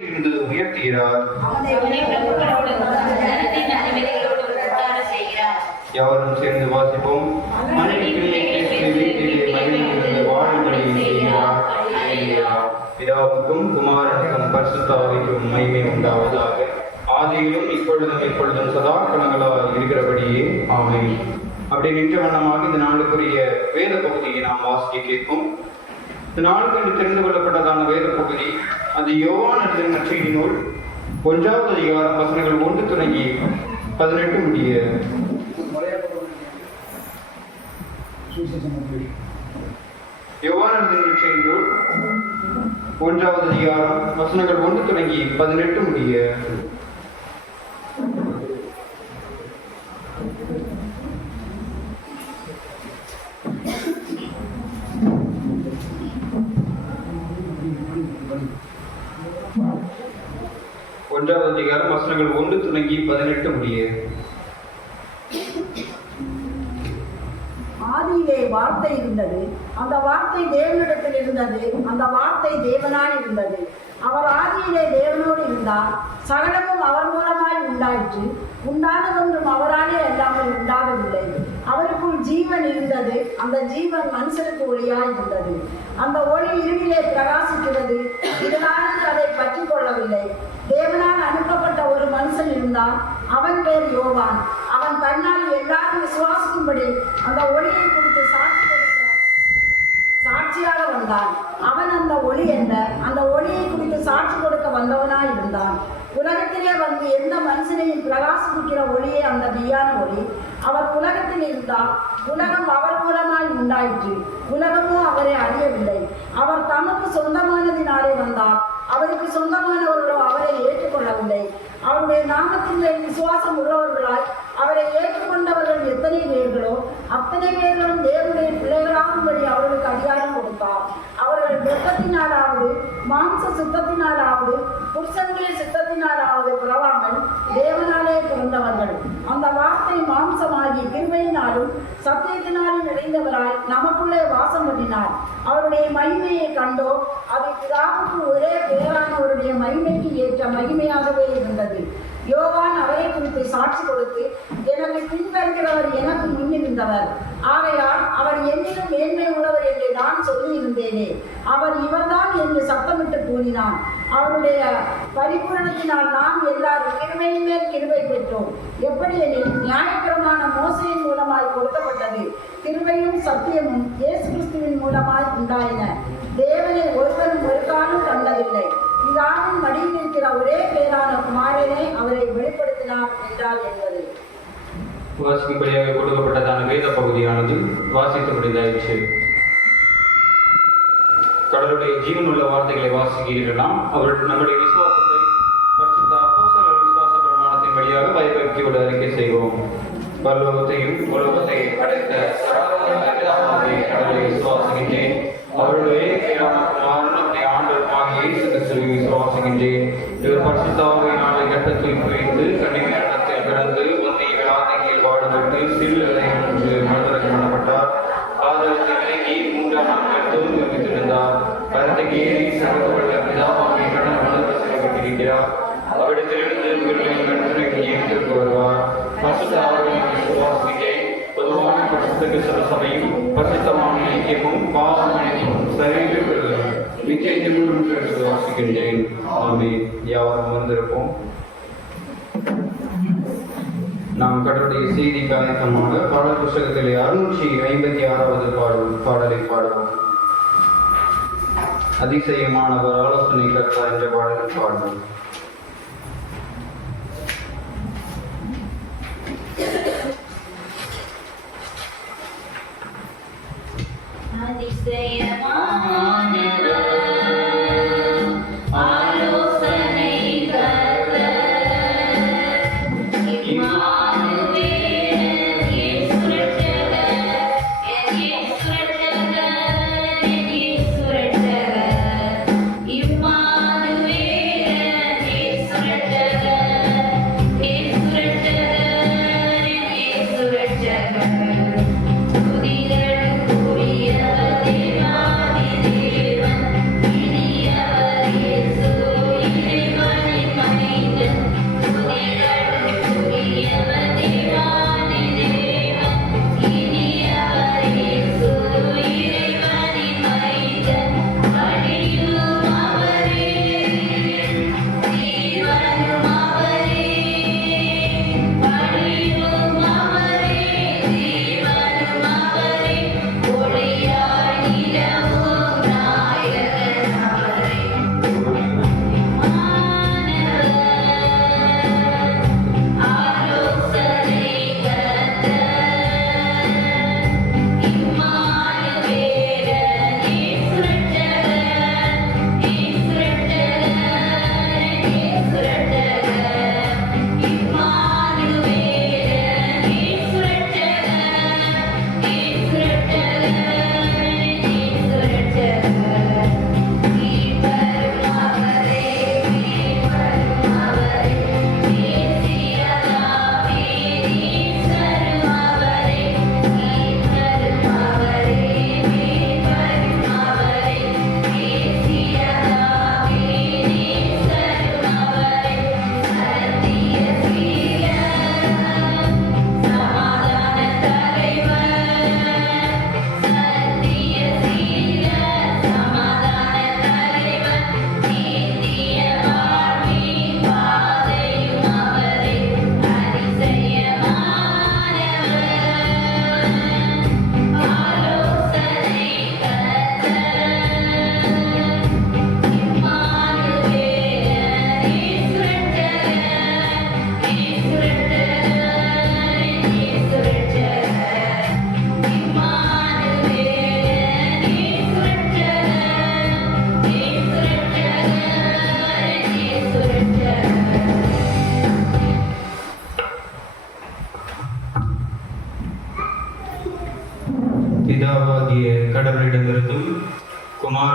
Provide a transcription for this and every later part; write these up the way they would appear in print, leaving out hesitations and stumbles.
இருந்து உயர்த்துகிறார். யாவரும் சேர்ந்து வாசிப்போம். பிதாவுக்கும் குமாரனுக்கும் பரிசுத்த ஆவிக்கும் மகிமை உண்டாவதாக. ஆதியிலும் இப்பொழுதும் சதா காலங்களாக இருக்கிறபடியே ஆமென். அப்படி நின்ற வண்ணமாக இந்த நாளுக்குரிய வேத பகுதியை நாம் வாசிக்க கேட்போம். இந்த நாளுக்கு தெரிந்து கொள்ளப்பட்டதான வேத பகுதி அது யோவான் எழுதின நற்செய்தி நூல் 1வது அதிகாரம் வசனங்கள் 1 தொடங்கி 18 முடிய. யோவான் எழுதின நற்செய்தி நூல் 1வது அதிகாரம் வசனங்கள் 1 தொடங்கி 18 முடிய. ஒன்றாவது அதிகாரம் வசனங்கள் 1 தொடங்கி 18 முடிய. ஆதியிலே வார்த்தை இருந்தது, அந்த வார்த்தை தேவனிடத்தில் இருந்தது, அந்த வார்த்தை தேவனாய் இருந்தது. அவர் ஆதியிலே தேவனோடு இருந்தார். சகலமும் அவர் மூலமாய் உண்டாயிற்று. உண்டானதொன்றும் அவராலே அல்லாமல் உண்டாகவில்லை. அவருக்குள் ஜீவன் இருந்தது, அந்த ஜீவன் மனுஷனுக்கு ஒளியாய் இருந்தது. அந்த ஒளி இருளிலே பிரகாசிக்கிறது, இதனாலும் அதை பற்றி கொள்ளவில்லை. தேவனால் அனுப்பப்பட்ட ஒரு மனுஷன் இருந்தான், அவன் பேர் யோவான். அவன் தன்னால் எல்லாரும் விசுவாசிக்கும்படி அந்த ஒளியை குறித்து சாட்சியாக வந்தான். அவன் அந்த ஒளி என்ற அந்த ஒளியை குறித்து சாட்சி கொடுக்க வந்தவனாய் இருந்தான். உலகத்திலே வந்து எந்த மனுஷனையும் பிரகாசிக்கிற ஒளியே அந்த மெய்யான ஒளி. அவர் உலகத்தில் இருந்தால் உலகம் அவர் மூலமாய் உண்டாயிற்று. உலகமோ அவரை அறியவில்லை. அவர் தமக்கு சொந்தமானதினாலே வந்தார், அவருக்கு சொந்தமானவர்களோ அவரை ஏற்றுக்கொள்ளவில்லை. அவருடைய நாமத்தின் விசுவாசம் உள்ளவர்களாய் அவரை ஏற்றுக்கொண்டவர்கள் எத்தனை பேர்களோ அத்தனை பேர்களும் தேவனுடைய பிள்ளைகளாகும்படி அவர்களுக்கு அதிகாரம் கொடுத்தார். அவர்கள் வெப்பத்தினாலாவது மாம்ச சித்தத்தினாலாவது புருஷன்களின் சித்தத்தினாலாவது பிறவாமல் தேவனாலே பிறந்தவர்கள். அந்த வார்த்தை மாம்சமாகி கிருபையினாலும் சத்தியத்தினாலும் நிறைந்தவராய் நமக்குள்ளே வாசம் பண்ணினார். அவருடைய மகிமையை கண்டோ, அது பிதாவுக்கு ஒரே பேரானவருடைய மகிமைக்கு ஏற்ற மகிமையாகவே இருந்தது. யோவான் அவரை குறித்து சாட்சி கொடுத்து, எனக்கு பின்வருகிறவர் எனக்கு முன்னிருந்தவர், ஆகையால் அவர் என்னிலும் மேன்மை உள்ளவர் என்று நான் சொல்லியிருந்தேனே, அவர் இவர்தான் என்று சத்தமிட்டு கூறினான். அவருடைய பரிபூரணத்தினால் நாம் எல்லாரும் கிருபையின் மேல் கிருபை பெற்றோம். எப்படி எனில் நியாயப்பிரமாணம் மோசையின் மூலமாய் கொடுக்கப்பட்டது, கிருபையும் சத்தியமும் இயேசு கிறிஸ்துவின் மூலமாய் உண்டாயின. தேவனை ஒருவரும் ஒரு காலம் கண்டதில்லை. பிதாவின் மடியில் இருக்கிற ஒரே பேரான குமாரனே அவரை வெளிப்படுத்தினார் என்றால் என்பது. வாசிக்கும்படியாக கொடுக்கப்பட்டதான வேத பகுதியானது வாசித்து முடிந்தாயிற்று. கடவுளுடைய ஜீவனுள்ள வார்த்தைகளை வாசிக்கிறீர்களாம். அவர்கள் நம்முடைய விசுவாசத்தை பரிசுத்த அப்போஸ்தலர் விசுவாச பிரமாணத்தின் வழியாக பயபக்தியோடு அறிக்கை செய்வோம். பரலோகத்தையும் உலகத்தையும் படைத்த கடவுளை விசுவாசிக்கின்றேன். அவருடைய ஆண்டவருமாகிய இயேசு கிறிஸ்துவை விசுவாசிக்கின்றேன். இவர் பரிசுத்த ஆவியினாலே கர்ப்பத்தில் குறைந்து கன்னிமரிடத்தில் பிறந்து ஒன்றிய விழாதையில் பாடுபட்டு சிலுவையில் மனிதருக்கு பண்ணப்பட்டார். ஆதரத்தை விலகி 3ஆம் நாள் உயிர்த்தெழுந்தார். கருத்துக்கு ஏறி சகோதர பிதாவாகிய கடவுள் சிறைப்பட்டிருக்கிறார். அவ்விடத்திலிருந்து உயிர்த்தெழுந்து நியமித்திற்கு வருவார். பரிசுத்த ஆவியின் விசுவாசிக்கிறேன். பொதுவான பரிசுத்த கிறிஸ்தவ சபையும் பரிசுத்தமான ஐக்கியமும் பாவமன்னிப்பும் சரீரத்தில் நிச்சயமும் வாசிக்கின்றேன். ஆமென். யாவரும் வந்திருப்போம். நாம் கடவுளுடைய செய்தி காரியமாக பாடல் புத்தகத்திலே 656வது பாடலை பாடுவோம். அதிசயமானவர் ஆலோசனை கர்த்தா என்ற பாடலை பாடுவோம். Immanuel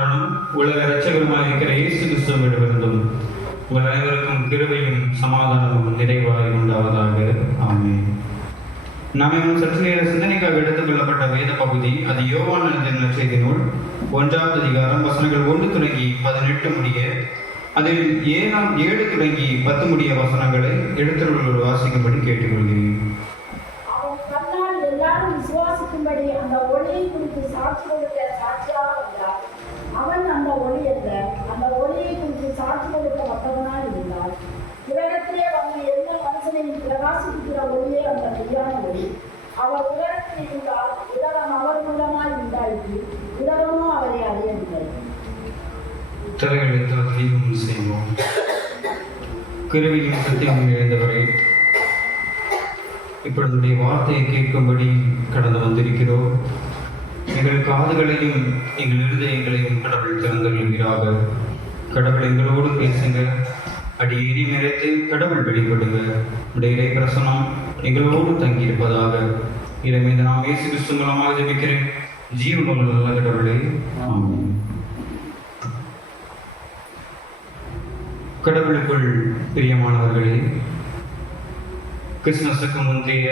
குமாரனும் உலக இரட்சகருமாக இருக்கிற இயேசு கிறிஸ்துவிடமிருந்தும் உங்கள் அனைவருக்கும் கிருபையும் சமாதானமும் நிறைவாய் உண்டாவதாக. ஆமென். நாம் இன்னும் சற்று நேர சிந்தனைக்காக எடுத்துக் கொள்ளப்பட்ட வேத பகுதி அது யோவான் எழுதிய நற்செய்தி நூல் 1ஆம் அதிகாரம் வசனங்கள் 1 தொடங்கி 18 முடிய, அதில் 7 தொடங்கி 10 முடிய வசனங்களை எழுத்துள்ளவர் வாசிக்கும்படி கேட்டுக்கொள்கிறேன். அவன் கண்ணால் எல்லாரும் விசுவாசிக்கும்படி அந்த ஒளியை குறித்து சாட்சி கொடுக்க சாட்சியாக வந்தார். அவன் அந்த ஒளி அல்ல, அந்த ஒளியை குறித்து சாட்சி கொடுக்க வந்தவனாய் இருந்தார். உலகத்திலே வந்து எந்த மனுஷனையும் பிரகாசிக்கிற ஒளியே அந்த மெய்யான ஒளி. அவர் உலகத்தில் இருந்தால் உலகம் அவர் மூலமாய் உண்டாயிற்று, உலகமோ அவரை அறியவில்லை. தலையெழுத்து தீபம் செய்வோம். கிருபையும் சத்தியம் நிறைந்தவரை, இப்பொழுது வார்த்தையை கேட்கும்படி கடந்து வந்திருக்கிறோம். எங்கள் காதுகளையும் எங்கள் இருதயங்களையும் கடவுள் திறந்துள்ளாக. கடவுள் எங்களோடு பேசுங்க, அடியேறி நிறைத்து கடவுள் வெளிப்படுங்க. உடைய பிரசனம் எங்களோடு தங்கியிருப்பதாக. இதை மீது நாம் இயேசு கிறிஸ்து மூலமாக ஜெபிக்கிறேன். ஜீவனுள்ள நல்ல கடவுளே, ஆமென். கடவுளுக்குள் பிரியமானவர்களே, கிறிஸ்துமஸுக்கு முந்தைய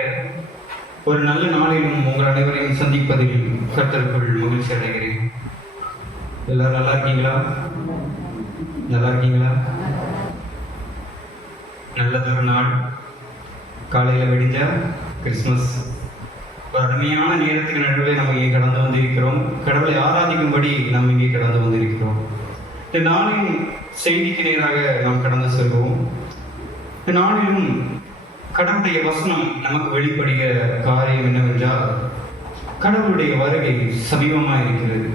ஒரு நல்ல நாளிலும் உங்கள் அனைவரையும் சந்திப்பதில் கர்த்தருக்குள் மகிழ்ச்சி அடைகிறேன். எல்லாரும் நல்லா இருக்கீங்களா? நல்லா இருக்கீங்களா? நல்லதொரு நாள், காலையில் வெடிஞ்சா கிறிஸ்துமஸ். ஒரு அருமையான நேரத்துக்கு நடுவே நம்ம இங்கே கடந்து வந்திருக்கிறோம். கடவுளை ஆராதிக்கும்படி நாம் இங்கே கடந்து வந்திருக்கிறோம். இந்த நாளின் செய்திக்கு நேராக நாம் கடந்து செல்வோம். இந்த நாளிலும் கடவுளுடைய வசனம் நமக்கு வெளிப்படுகிற காரியம் என்னவென்றால், கடவுளுடைய வருகை சமீபமாக இருக்கிறது.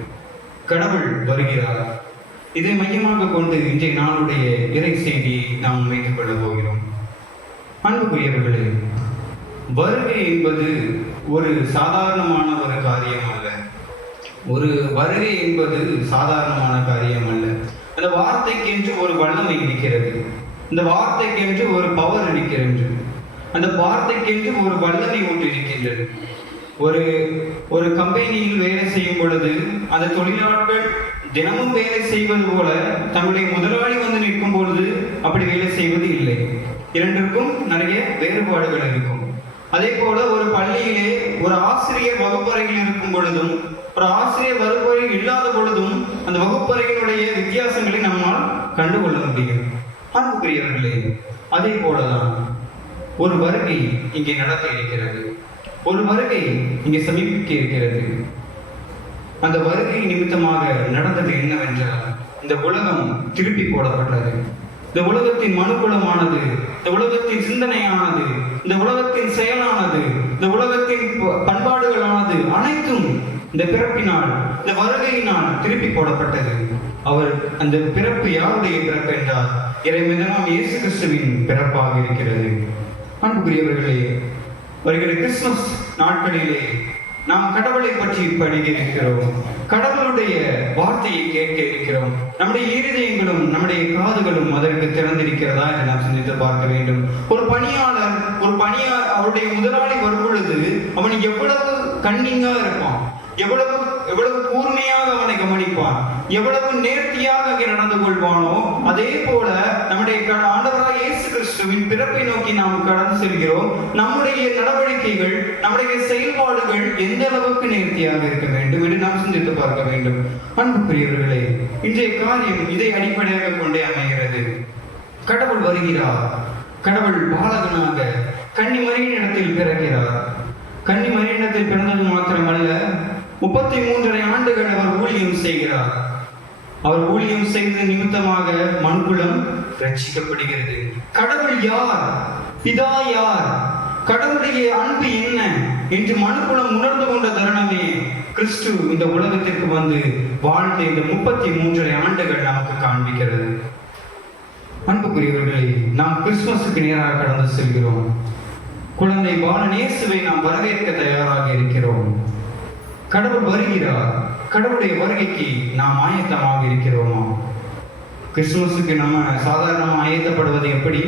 கடவுள் வருகிறார். இதை மையமாக கொண்டு இன்றைய நாளுடைய இறை செய்தியை நாம் வைத்துக் கொள்ளப் போகிறோம். அன்புக்குரியவர்களே, வருகை என்பது ஒரு சாதாரணமான ஒரு காரியம் அல்ல. ஒரு வருகை என்பது சாதாரணமான காரியம் அல்ல. அந்த வார்த்தைக்கென்று ஒரு வல்லமை இருக்கிறது. இந்த வார்த்தைக்கென்று ஒரு பவர் இருக்கிறது. அந்த வார்த்தைக்கென்று ஒரு வல்லமை ஒன்று இருக்கின்றது. ஒரு கம்பெனியில் வேலை செய்யும் பொழுது அந்த தொழிலாளர்கள் தினமும் வேலை செய்வது போல தங்களுடைய முதலாளி வந்து நிற்கும் பொழுது அப்படி வேலை செய்வது இல்லை. இரண்டிற்கும் நிறைய வேறுபாடுகள் இருக்கும். அதே போல ஒரு பள்ளியிலே ஒரு ஆசிரியர் வகுப்பறையில் இருக்கும் பொழுதும் ஒரு ஆசிரியர் வகுப்பறையில் இல்லாத பொழுதும் அந்த வகுப்பறையினுடைய வித்தியாசங்களை நம்மால் கண்டுகொள்ள முடியும். அன்புக்குரியவர்களே, அதே போலதான் ஒரு வருகை இங்கே நடக்க இருக்கிறது. ஒரு வருகை இங்கே சமீபிக்க இருக்கிறது. அந்த வருகை நிமித்தமாக நடந்தது என்னவென்றால், இந்த உலகம் திருப்பி போடப்பட்டது. இந்த உலகத்தின் மனுக்குலமானது, இந்த உலகத்தின் சிந்தனையானது, இந்த உலகத்தின் செயலானது, இந்த உலகத்தின் பண்பாடுகளானது அனைத்தும் இந்த பிறப்பினால், இந்த வருகையினால் திருப்பி போடப்பட்டது. அந்த பிறப்பு யாருடைய பிறப்பு என்றால், இறைமகனாம் இயேசு கிறிஸ்துவின் பிறப்பாக இருக்கிறது. அன்புக்குரியவர்களே, வருகிற கிறிஸ்துமஸ் நாட்களிலே நாம் கடவுளை பற்றி படிக்க இருக்கிறோம். கடவுளுடைய வார்த்தையை கேட்க இருக்கிறோம். நம்முடைய இருதயங்களும் நம்முடைய காதுகளும் அதற்கு திறந்திருக்கிறதா என்று நாம் சிந்தித்து பார்க்க வேண்டும். ஒரு பணியாளர் அவருடைய முதலாளி வரும் பொழுது அவன் எவ்வளவு கன்னிங்கா இருப்பான், எவ்வளவு கூர்மையாக அவனை கவனிப்பான், எவ்வளவு நேர்த்தியாக அங்கே நடந்து கொள்வானோ, அதே போல நம்முடைய ஆண்டவராக இயேசு கிறிஸ்துவின் பிறப்பை நோக்கி நாம் கடந்து செல்கிறோம். நம்முடைய நடவடிக்கைகள், நம்முடைய செயல்பாடுகள் எந்த அளவுக்கு நேர்த்தியாக இருக்க வேண்டும் என்று நாம் சிந்தித்து பார்க்க வேண்டும். அன்புக்குரியவர்களே, இன்றைய காரியம் இதை அடிப்படையாக கொண்டே அமைகிறது. கடவுள் வருகிறார். கடவுள் பாலகனாக கன்னிமரியினிடத்தில் பிறக்கிறார். கன்னிமரியினிடத்தில் பிறந்தது மாத்திரமல்ல, 33 ஆண்டுகள் அவர் ஊழியம் செய்கிறார். அவர் ஊழியம் செய்தது நிமித்தமாக மனுக்குலம் ரட்சிக்கப்படுகிறது. கடவுள் யார், பிதா யார், கடவுளுடைய அன்பு என்ன என்று மனுக்குலம் உணர்ந்து கொண்ட தருணமே கிறிஸ்து இந்த உலகத்திற்கு வந்து வாழ்ந்த இந்த 33 ஆண்டுகள் நமக்கு காண்பிக்கிறது. அன்புக்குரியவர்களே, நாம் கிறிஸ்துமஸுக்கு நேராக கடந்து செல்கிறோம். குழந்தை பாலன் இயேசுவை நாம் வரவேற்க தயாராக இருக்கிறோம். கடவுள் வருகிறார். கடவுளுடைய வருகைக்கு நாம் ஆயத்தமாக இருக்கிறோமா? கிறிஸ்துமஸுக்கு நம்ம சாதாரணமாக ஆயத்தப்படுவது எப்படி?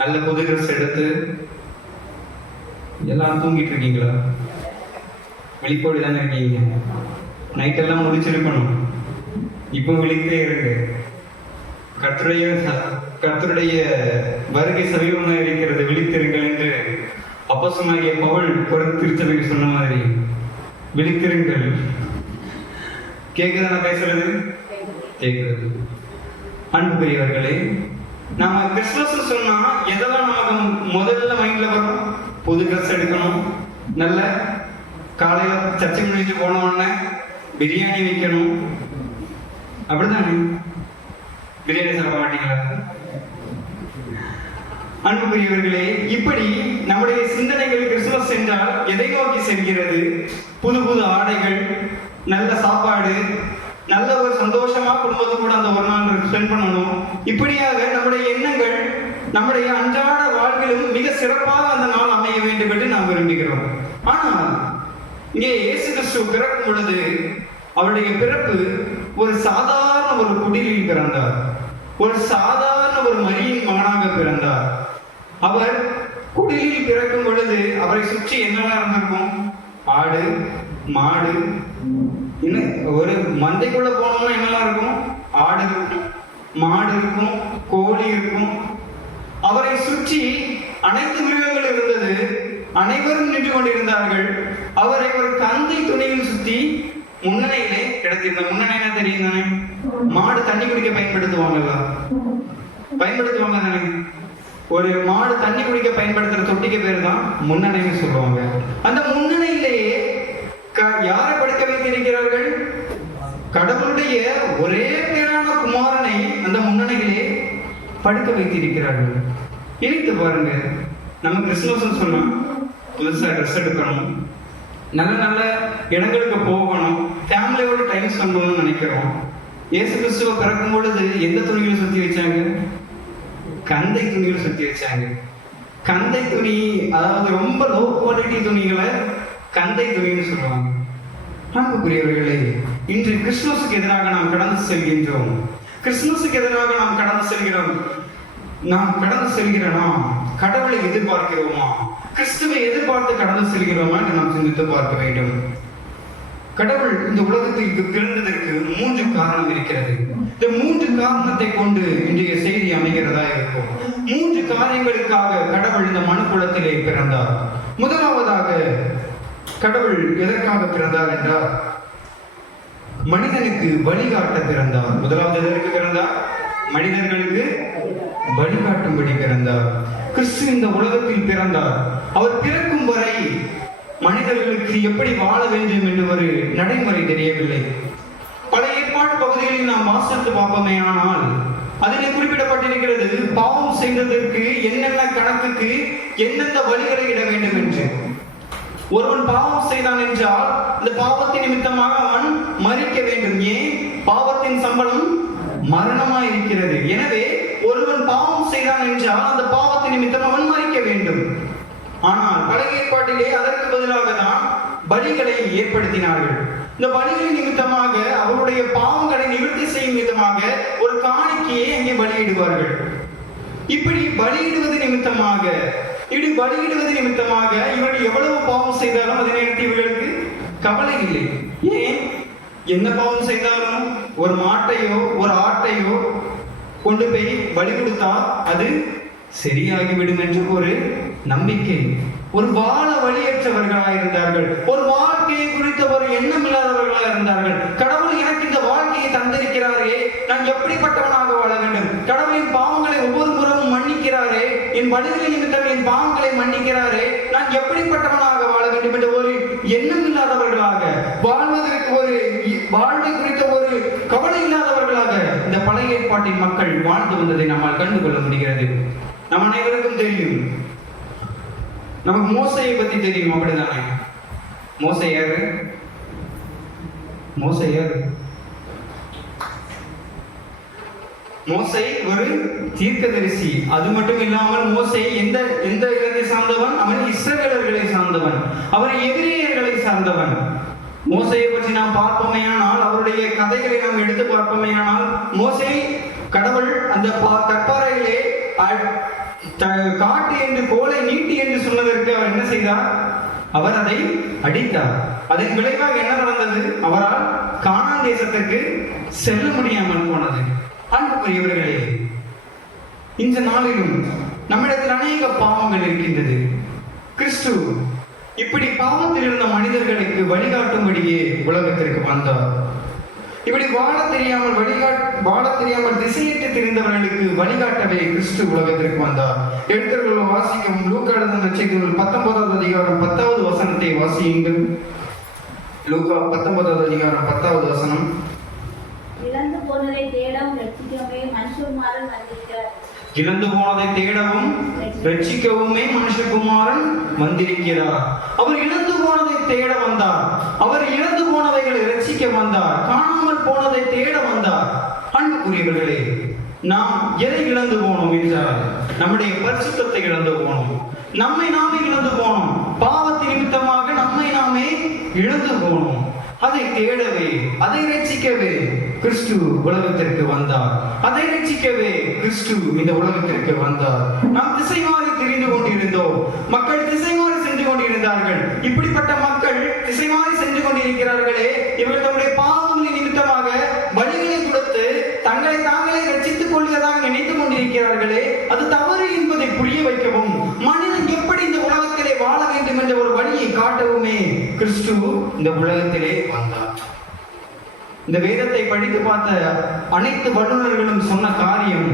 நல்ல புது ட்ரெஸ் எடுத்து எல்லாரும் தூங்கிட்டு இருக்கீங்களா? வெளிப்போடு தானே இருக்கீங்க. நைட்டெல்லாம் முடிச்சிருக்கணும். இப்போ விழித்தே இருக்கு. கர்த்தருடைய வருகை சமீபமாக இருக்கிறது, விழித்திருங்கள் என்று அப்போஸ்தலனாகிய பவுல் கொரிந்து திருச்சபைக்கு சொன்ன மாதிரி விழித்திருங்கள். கேட்குதா நான் பேசுறது? கேட்குறது. அன்புக்குரியவர்களே, நாம கிறிஸ்துமஸ் சொன்னா எதெல்லாம் நமக்கு முதல்ல மைண்ட்ல வரும்? புது ட்ரெஸ் எடுக்கணும், நல்ல காலையில சர்ச்சை முடிச்சு போன உடனே பிரியாணி வைக்கணும், அப்படிதானே? பிரியாணி சாப்பிட மாட்டீங்களா? அன்புக்குரியவர்களே, இப்படி நம்முடைய சிந்தனைகள் கிறிஸ்துமஸ் என்றால் எதை நோக்கி செல்கிறது? புது புது ஆடைகள், நல்ல சாப்பாடு, நல்ல ஒரு சந்தோஷமா குடும்பத்து கூட அந்த ஒரு நாள் ஸ்பெண்ட் பண்ணணும். இப்படியாக நம்முடைய எண்ணங்கள் நம்முடைய அன்றாட வாழ்விலும் மிக சிறப்பாக அந்த நாள் அமைய வேண்டும் என்று நாம் விரும்புகிறோம். ஆனால் இங்கே இயேசு கிறிஸ்து பிறக்கும் பொழுது அவருடைய பிறப்பு ஒரு சாதாரண ஒரு குடிலில் பிறந்தார். ஒரு சாதாரண ஒரு மரியின் மகனாக பிறந்தார். அவர் குடிலில் பிறக்கும் பொழுது அவரை சுற்றி என்னெல்லாம் இருந்திருக்கும்? ஆடு, மாடு, இன்னும் ஒரு மந்தைக்குள்ள போனோம்னா என்னெல்லாம் இருக்கும்? ஆடு இருக்கும், மாடு இருக்கும், கோழி இருக்கும். அவரை சுற்றி அனைத்து மிருகங்கள் இருந்தது. அனைவரும் நின்று கொண்டிருந்தார்கள். அவரை ஒரு கந்தை துணியில் சுத்தி முன்னணையிலே கிடத்திருந்த. முன்னணை தெரியும் தானே? மாடு தண்ணி குடிக்க பயன்படுத்துவாங்கல்ல, பயன்படுத்துவாங்க தானே? ஒரு மாடு தண்ணி குடிக்க பயன்படுத்துற தொட்டிக்கு பேர் தான் முன்னணைன்னு சொல்லுவாங்க. அந்த முன்னணையிலேயே யாரை படுக்க வைத்திருக்கிறார்கள்? கடவுளுடைய ஒரே பேரான குமாரனை அந்த முன்னணையிலே படுக்க வைத்திருக்கிறார்கள். இணைத்து பாருங்க. நம்ம கிறிஸ்துமஸ் சொன்னா புதுசா ட்ரெஸ் எடுக்கணும், நல்ல நல்ல இடங்களுக்கு போகணும், ஃபேமிலியோட டைம் ஸ்பெண்ட் பண்ணணும்னு நினைக்கிறோம். இயேசு கிறிஸ்துவ பிறக்கும் பொழுது எந்த துணிகளை சுத்தி வச்சாங்க? கந்தை துணிகள் சுத்தி வச்சாங்க. கந்தை துணி, அதாவது ரொம்ப லோ குவாலிட்டி துணிகளை கந்தை துணின்னு சொல்லுவாங்க. அன்புக்குரியவர்களே, இன்று கிறிஸ்துமஸுக்கு எதிராக நாம் கடந்து செல்கின்றோம். கிறிஸ்துமஸுக்கு எதிராக நாம் கடந்து செல்கிறோம். நாம் கடந்து செல்கிறோமா? கடவுளை எதிர்பார்க்கிறோமா? கிறிஸ்துவை எதிர்பார்த்து கடந்து செல்கிறோமா என்று நாம் சிந்தித்து பார்க்க வேண்டும். கடவுள் இந்த உலகத்திற்கு பிறந்ததற்கு 3 காரணம் இருக்கிறது. இந்த 3 காரணத்தை கொண்டு இன்றைய செய்தி அமைகிறதா இருக்கும். 3 காரியங்களுக்காக கடவுள் இந்த மனு குலத்திலே பிறந்தார். முதலாவதாக கடவுள் எதற்காக பிறந்தார் என்றால் மனிதனுக்கு வழிகாட்ட பிறந்தார். முதலாவது எதற்கு பிறந்தார்? மனிதர்களுக்கு வழிகாட்டும்படி பிறந்தார். கிறிஸ்து இந்த உலகத்தில் பிறந்தார். அவர் பிறக்கும் வரை மனிதர்களுக்கு எப்படி வாழ வேண்டும் என்று ஒரு நடைமுறை தெரியவில்லை. பல ஏற்பாடு பகுதிகளில் நாம் வாசித்து பார்ப்போமே, ஆனால் அதிலே குறிப்பிடப்பட்டிருக்கிறது பாவம் செய்ததற்கு என்னென்ன கணக்குக்கு எந்தெந்த வழிகளை இட வேண்டும் என்று. ஒருவன் பாவம் செய்தான் என்றால் இந்த பாவத்தின் நிமித்தமாக அவன் மரிக்க வேண்டும். ஏன்? பாவத்தின் சம்பளம் மரணமாய் இருக்கிறது. எனவே ஒருவன் பாவம் செய்தான் என்றால் அந்த பாவத்தின் நிமித்தம் அவன் மரிக்க வேண்டும். ஆனால் பழைய ஏற்பாட்டிலே அதற்கு பதிலாக தான் பலிகளை ஏற்படுத்தினார்கள். இந்த பலிகளின் நிமித்தமாக அவருடைய பாவங்களை நிவர்த்தி செய்யும் விதமாக ஒரு காணிக்கையை அங்கே பலியிடுவார்கள். இப்படி பலியிடுவது நிமித்தமாக இவர்கள் எவ்வளவு பாவம் செய்தாலும் அதனை நேரத்தில் இவர்களுக்கு கவலை இல்லை. ஏன்? என்ன பாவம் செய்தாலும் ஒரு மாட்டையோ ஒரு ஆட்டையோ கொண்டு போய் பலி கொடுத்தா அது சரியாகிவிடும் என்று ஒரு நம்பிக்கை. ஒரு வாழ வழியற்றவர்களாக இருந்தார்கள். ஒரு வாழ்க்கையை குறித்த ஒரு எண்ணம் இல்லாதவர்களாக இருந்தார்கள். கடவுள் எனக்கு இந்த வாழ்க்கையை தந்திருக்கிறாரே, நான் எப்படிப்பட்டவனாக வாழ வேண்டும்? கடவுளின் பாவங்களை ஒவ்வொரு புறமும் மன்னிக்கிறாரே, என் பலிகளின் நிமித்தம் என் பாவங்களை மன்னிக்கிறாரே, நான் எப்படிப்பட்டவனாக வாழ வேண்டும் என்ற ஒரு எண்ணம் இல்லாதவர்களாக, வாழ்வதற்கு ஒரு வாழ்வை குறித்த ஒரு கவலை இல்லாதவர்களாக இந்த பழைய ஏற்பாட்டின் மக்கள் வாழ்ந்து வந்ததை நம்மால் கண்டுகொள்ள முடிகிறது. நம் அனைவருக்கும் தெரியும். நமக்கு மோசையை பத்தி தெரியும், அப்படிதானே? மோசை யாரு? மோசை ஒரு தீர்க்கதரிசி. அது மட்டும் இல்லாமல் மோசை எந்த இடத்தை சார்ந்தவன்? அவன் இஸ்ரவேலர்களை சார்ந்தவன், அவன் எபிரேயர்களை சார்ந்தவன். மோசையை பற்றி நாம் பார்ப்போமேயானால், அவருடைய கதைகளை நாம் எடுத்து பார்ப்போமேயானால், மோசை கடவுள் அந்த கற்பாறையிலே காட்டு என்று கோலை நீட்டி என்று சொன்னதற்கு அவர் என்ன செய்தார்? அவர் அதை அடித்தார். அதன் விளைவாக என்ன நடந்தது? அவரால் கானான் தேசத்திற்கு செல்ல முடியாமல் போனது. அன்புக்குரியவர்களே, இந்த நாளிலும் நம்மிடத்தில் அநேக பாவங்கள் இருக்கின்றது. கிறிஸ்து இப்படி பாவத்தில் இருந்த மனிதர்களுக்கு வழிகாட்டும்படியே உலகத்திற்கு வந்தார். இப்படி வாழ தெரியாமல் திசையிட்டு திரிந்தவர்களுக்கு வழிகாட்டவே கிறிஸ்து உலகத்திற்கு வந்தார். எழுத்தர்கள் வாசிக்கவும் லூக்கா எழுதின நற்செய்திகள் 19வது அதிகாரம் 10வது வசனத்தை வாசியுங்கள். லூக்கா 19வது அதிகாரம் 10வது வசனம். இழந்து போனதை தேடவும் ரட்சிக்கவே மனுஷகுமாரன் வந்திருக்கிறார். இழந்து போனதை தேடவும் ரட்சிக்கவுமே மனுஷகுமாரன் வந்திருக்கிறார். அவர் இழந்து போனதை தேட வந்தார். அவர் இழந்து போனவைகளை ரட்சிக்க வந்தார். காணாமல் போனதை தேட வந்தார். அன்புக்குரியவர்களே, நாம் எதை இழந்து போனோம் என்றால் நம்முடைய பரிசுத்தத்தை இழந்து போனோம். நம்மை நாமே இழந்து போனோம். பாவத்தின் நிமித்தமாக நம்மை நாமே இழந்து போனோம். அதை தேடவே, அதை ரட்சிக்கவே கிறிஸ்து உலகத்திற்கு வந்தார். அதை ரட்சிக்கவே கிறிஸ்து இந்த உலகத்திற்கு வந்தார். நாம் திசை மாறி திரிந்து கொண்டிருந்தோம். மக்கள் திசை மாறி சென்று கொண்டிருந்தார்கள். இப்படிப்பட்ட மக்கள் திசை மாறி சென்று கொண்டிருக்கிறார்களே, இவர்கள் தம்முடைய பாவங்களின் நிமித்தமாக பலிகளை கொடுத்து தங்களை தாங்களே ரட்சித்துக் கொள்வதாக நினைத்துக் கொண்டிருக்கிறார்களே, அது தவறு என்பதை புரிய வைக்கவும், மனிதன் எப்படி இந்த உலகத்திலே வாழ வேண்டும் என்ற ஒரு வழியை காட்டவுமே கிறிஸ்து இந்த உலகத்திலே வந்தார். இந்த வேதத்தை படித்து பார்த்த அனைத்து வல்லுநர்களும் சொன்ன காரியம்,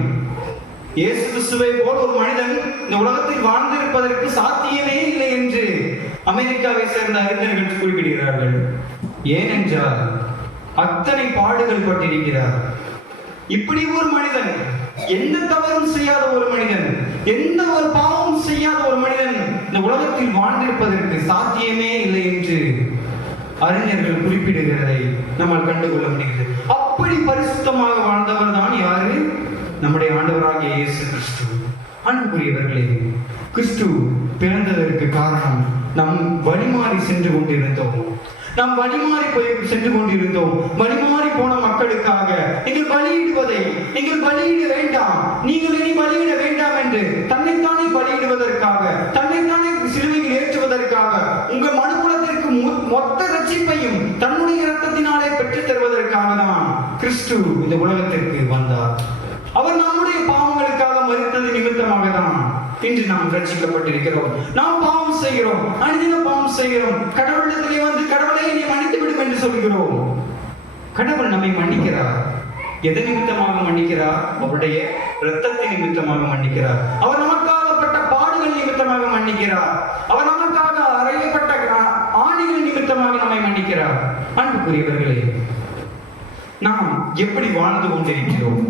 இயேசு கிறிஸ்துவை போல் ஒரு மனிதன் இந்த உலகத்தில் வாழ்ந்திருப்பதற்கு சாத்தியமே இல்லை என்று அமெரிக்காவை சேர்ந்த அறிஞர்கள் குறிப்பிடுகிறார்கள். ஏனென்றால் அத்தனை பாடுகள் பட்டிருக்கிறார். இப்படி ஒரு மனிதன், எந்த தவறும் செய்யாத ஒரு மனிதன், எந்த ஒரு பாவமும் செய்யாத ஒரு மனிதன் இந்த உலகத்தில் வாழ்ந்திருப்பதற்கு சாத்தியமே இல்லை என்று அறிஞர்கள் குறிப்பிடுகிறதை நம்மால் கண்டுகொள்ள முடிகிறது. அப்படி பரிசுத்தமாக வாழ்ந்தவர் தான் யாரு? நம்முடைய ஆண்டவராகிய இயேசு கிறிஸ்து. அன்புக்குரியவர்களே, கிறிஸ்து பிறந்ததற்கு காரணம் நாம் வழிமாறி சென்று கொண்டிருந்தோம். நாம் வழிமாறி போய் சென்று கொண்டிருந்தோம். வழிமாறி போன மக்களுக்காக நீங்கள் பலியிடுவதை, நீங்கள் பலியிட வேண்டாம், நீங்கள் இனி பலியிட வேண்டாம் என்று தன்னைத்தானே பலியிடுவதற்காக, தன்னைத்தானே சிலுவையில் ஏற்றுவதற்காக, உங்கள் மனுக்குலத்திற்கு மொத்த ரட்சிப்பையும் தன்னுடைய இரத்தத்தினாலே பெற்றுத் தருவதற்காக தான் கிறிஸ்து இந்த உலகத்திற்கு வந்தார். அவர் நம்முடைய பாவங்களுக்காக மரித்தது நிமித்தமாக தான் இன்று நாம் ரட்சிக்கப்பட்டிருக்கிறோம். நாம் பாவம் செய்கிறோம், அனுதினம் பாவம் செய்கிறோம். கடவுளிடத்திலே வந்து கடவுளை என்னை மன்னித்து விடும் என்று சொல்கிறோம். கடவுள் நம்மை மன்னிக்கிறார். எது நிமித்தமாக மன்னிக்கிறார்? அவருடைய இரத்தத்தின் நிமித்தமாக மன்னிக்கிறார். அவர் நமக்காகப்பட்ட பாடுகள் நிமித்தமாக மன்னிக்கிறார். அவர் நமக்காக அறையப்பட்ட ஆணிகள் நிமித்தமாக நம்மை மன்னிக்கிறார். அன்புக்குரியவர்களே, நாம் எப்படி வாழ்ந்து கொண்டிருக்கிறோம்?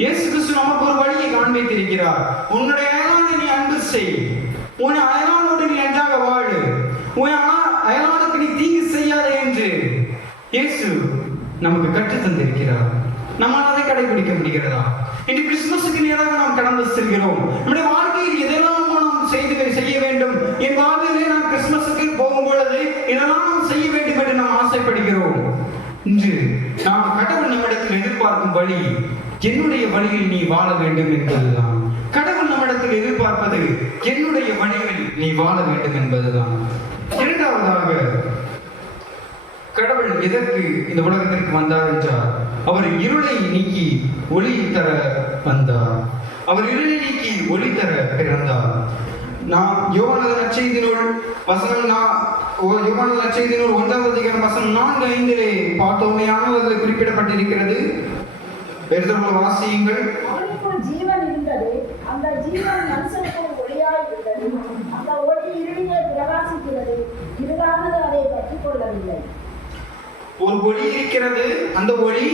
இயேசு கிறிஸ்து நமக்கு ஒரு வழியை காண்பித்திருக்கிறார். உன்னுடைய அயலானை நீ அன்பு செய், உன் அயலானோடு நீ நன்றாக வாழு, உன் அயலானுக்கு நீ தீங்கு செய்யாதே என்று இயேசு நமக்கு கற்றுத் தந்திருக்கிறார். நம்மால் அதை கடைபிடிக்க முடிகிறதா? இன்று கிறிஸ்துமஸுக்கு நேராக நாம் கடந்து செல்கிறோம். நம்முடைய வாழ்க்கையில் எதெல்லாம் நாம் செய்ய வேண்டும், என் வாழ்விலே நான் கிறிஸ்துமஸுக்கு போகும் பொழுது இதெல்லாம் நாம் செய்ய வேண்டும் என்று நாம் ஆசைப்படுகிறோம். இன்று நாம் கடவுள் நம்மிடத்தில் எதிர்பார்க்கும் வழி, என்னுடைய வழியில் நீ வாழ வேண்டும் என்பதுதான். கடவுள் நம்மிடத்தில் எதிர்பார்ப்பது என்னுடைய வழியில் நீ வாழ வேண்டும் என்பதுதான். இரண்டாவதாக, கடவுள் எதற்கு இந்த உலகத்திற்கு வந்தார் என்றால், அவர் இருளை நீக்கி ஒளி தர வந்தார். அவர் இருளை நீக்கி ஒளி தர பிறந்தார். நாம் யோவான் நற்செய்தி நூல் வசனம் 1வது அதிகாரம் வசனம் 4-5 பார்த்தோமையானால் அதில் குறிப்பிடப்பட்டிருக்கிறது. வேதத்தில் வாசியுங்கள். அவனுக்குள் ஜீவன் இருந்தது, அந்த ஜீவன் மனுஷனுக்குள் ஒளியாய் இருந்தது, அந்த ஒளி இருளிலே பிரகாசிக்கிறது, இருளானது அதை பற்றிக் கொள்ளவில்லை. ஒரு ஒளி இருக்கிறது, அந்த ஒளி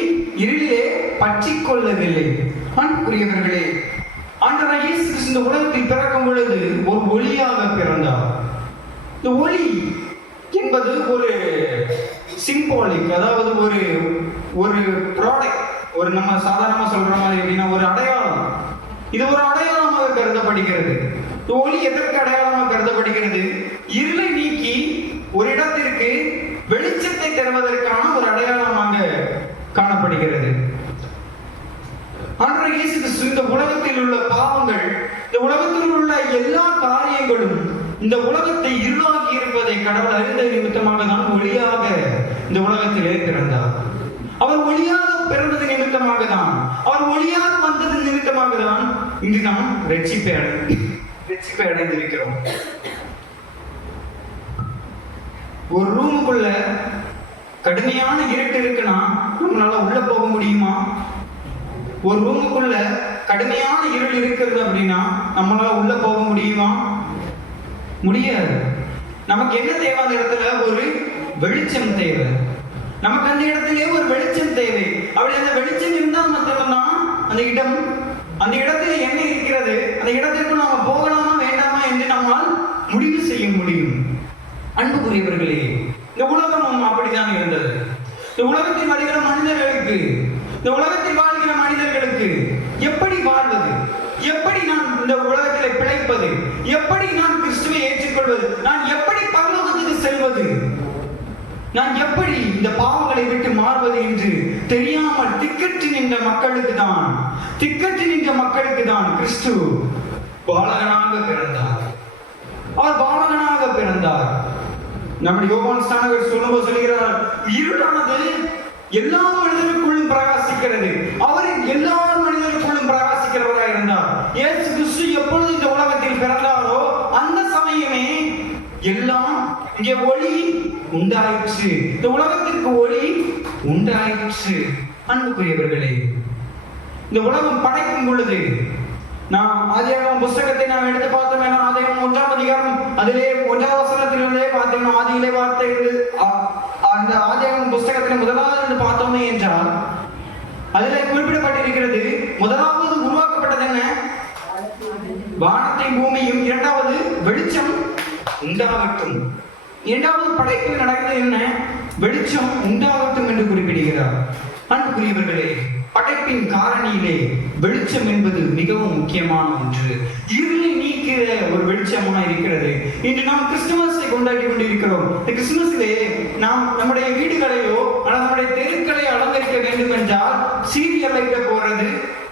இருளிலே பற்றிக் கொள்ளவில்லை. அன்புக்குரியவர்களே, ஆண்டவர் இயேசு கிறிஸ்து இந்த உலகத்தில் பிறக்கும் பொழுது ஒரு ஒளியாக பிறந்தார். இந்த ஒளி என்பது ஒரு சிம்பாலிக், அதாவது ஒரு ப்ராடக்ட், ஒரு நம்ம சாதாரணமா சொல்ற மாதிரி எப்படின்னா ஒரு அடையாளம். இது ஒரு அடையாளமாக கருதப்படுகிறது. ஒளி எதற்கு அடையாளமாக கருதப்படுகிறது? இருளை நீக்கி ஒரு இடத்திற்கு வெளிச்சத்தை தருவதற்கான ஒரு அடையாளமாக காணப்படுகிறது. ஆண்டவர் இயேசு கிறிஸ்து இந்த உலகத்தில் உள்ள பாவங்கள், இந்த உலகத்தில் உள்ள எல்லா காரியங்களும் இந்த உலகத்தை இருளாக்கி இருப்பதை என்பதை கடவுள் அறிந்த நிமித்தமாக தான் ஒளியாக இந்த உலகத்திலே பிறந்தார். அவர் ஒளியாக பிறந்தது நிமித்தமாக தான், அவர் ஒளியாக வந்தது நிமித்தமாக தான் இன்று நாம் ரட்சிப்பை அடைந்திருக்கிறோம். ஒரு ரூமுக்குள்ள கடுமையான இருட்டு இருக்குன்னா நம்மளால உள்ள போக முடியுமா? ஒரு ரூமுக்குள்ள கடுமையான இருள் இருக்கிறது அப்படின்னா நம்மளால உள்ள போக முடியுமா? முடியாது. நமக்கு என்ன தேவை? அந்த இடத்துல ஒரு வெளிச்சம் தேவை. நமக்கு அந்த இடத்திலே ஒரு வெளிச்சம் தேவை. அப்படி அந்த வெளிச்சம் இருந்தால் மட்டும்தான் அந்த இடத்துல என்ன இருக்கிறது, அந்த இடத்திற்கு நாம போகலாமா வேண்டாமா என்று நம்மால் முடிவு செய்ய முடியும். அன்புக்குரியவர்களே, இந்த உலகமும் அப்படித்தான் இருந்தது. இந்த உலகத்தில் வாழ்கிற மனிதர்களுக்கு, இந்த உலகத்தில் வாழ்கிற மனிதர்களுக்கு எப்படி வாழ்வது, எப்படி நான் இந்த உலகத்தில் பிழைப்பது, எப்படி நான் கிறிஸ்துவை ஏற்றுக்கொள்வது, நான் எப்படி பரலோகத்துக்கு செல்வது, நான் எப்படி இந்த பாவங்களை விட்டு மாறுவது என்று தெரியாமல் திக்கற்று நின்ற மக்களுக்கு தான் கிறிஸ்து பாலகனாக பிறந்தார். அவர் பாலகனாக பிறந்தார். நம்முடைய யோவான் ஸ்நானகர் சொல்லுகிறார், இருளானது எல்லா மனிதர்களுக்குள்ளும் பிரகாசிக்கிறது. அவர் எல்லா மனிதர்களுக்குள்ளும் பிரகாசிக்கிறவராக இருந்தார். இயேசு கிறிஸ்து எப்பொழுது இந்த உலகத்தில் பிறந்தாரோ அந்த சமயமே எல்லாம் இங்கே ஒளி உண்டாயிற்று. இந்த உலகத்திற்கு ஒளி உண்டாயிற்று. அன்புக்குரியவர்களே, இந்த உலகம் படைக்கும் பொழுது நாம் ஆதியாகமம் புஸ்தகத்தை நாம் எடுத்து பார்த்தோம். ஆதியாகமம் 1ஆம் அதிகாரம் அதிலே 1ஆம் வசனத்திலிருந்தே பார்த்தோம். ஆதியிலே வார்த்தை அந்த ஆதியாகமம் புஸ்தகத்திலே முதலாவது பார்த்தோமே என்றால் அதிலே குறிப்பிடப்பட்டிருக்கிறது, முதலாவது உருவாக்கப்பட்டது என்ன? வானத்தையும் பூமியும். இரண்டாவது வெளிச்சம் உண்டாகட்டும். இரண்டாவது படைப்பில் நடந்தது என்ன? வெளிச்சம் உண்டாகட்டும் என்று குறிப்பிடுகிறார். அன்புக்குரியவர்களே, படைப்பின் காரணியிலே வெளிச்சம் என்பது மிகவும் முக்கியமான ஒன்று. இருளை நீக்கிற ஒரு வெளிச்சமா இருக்கிறது. இன்று நாம் கிறிஸ்துமஸை கொண்டாடி கொண்டிருக்கிறோம். இந்த கிறிஸ்துமஸிலே நாம் நம்முடைய வீடுகளையோ அல்லது நம்முடைய தெருக்களை அலங்கரிக்க வேண்டும் என்றால் சீரியல் லைட்ட போடுறது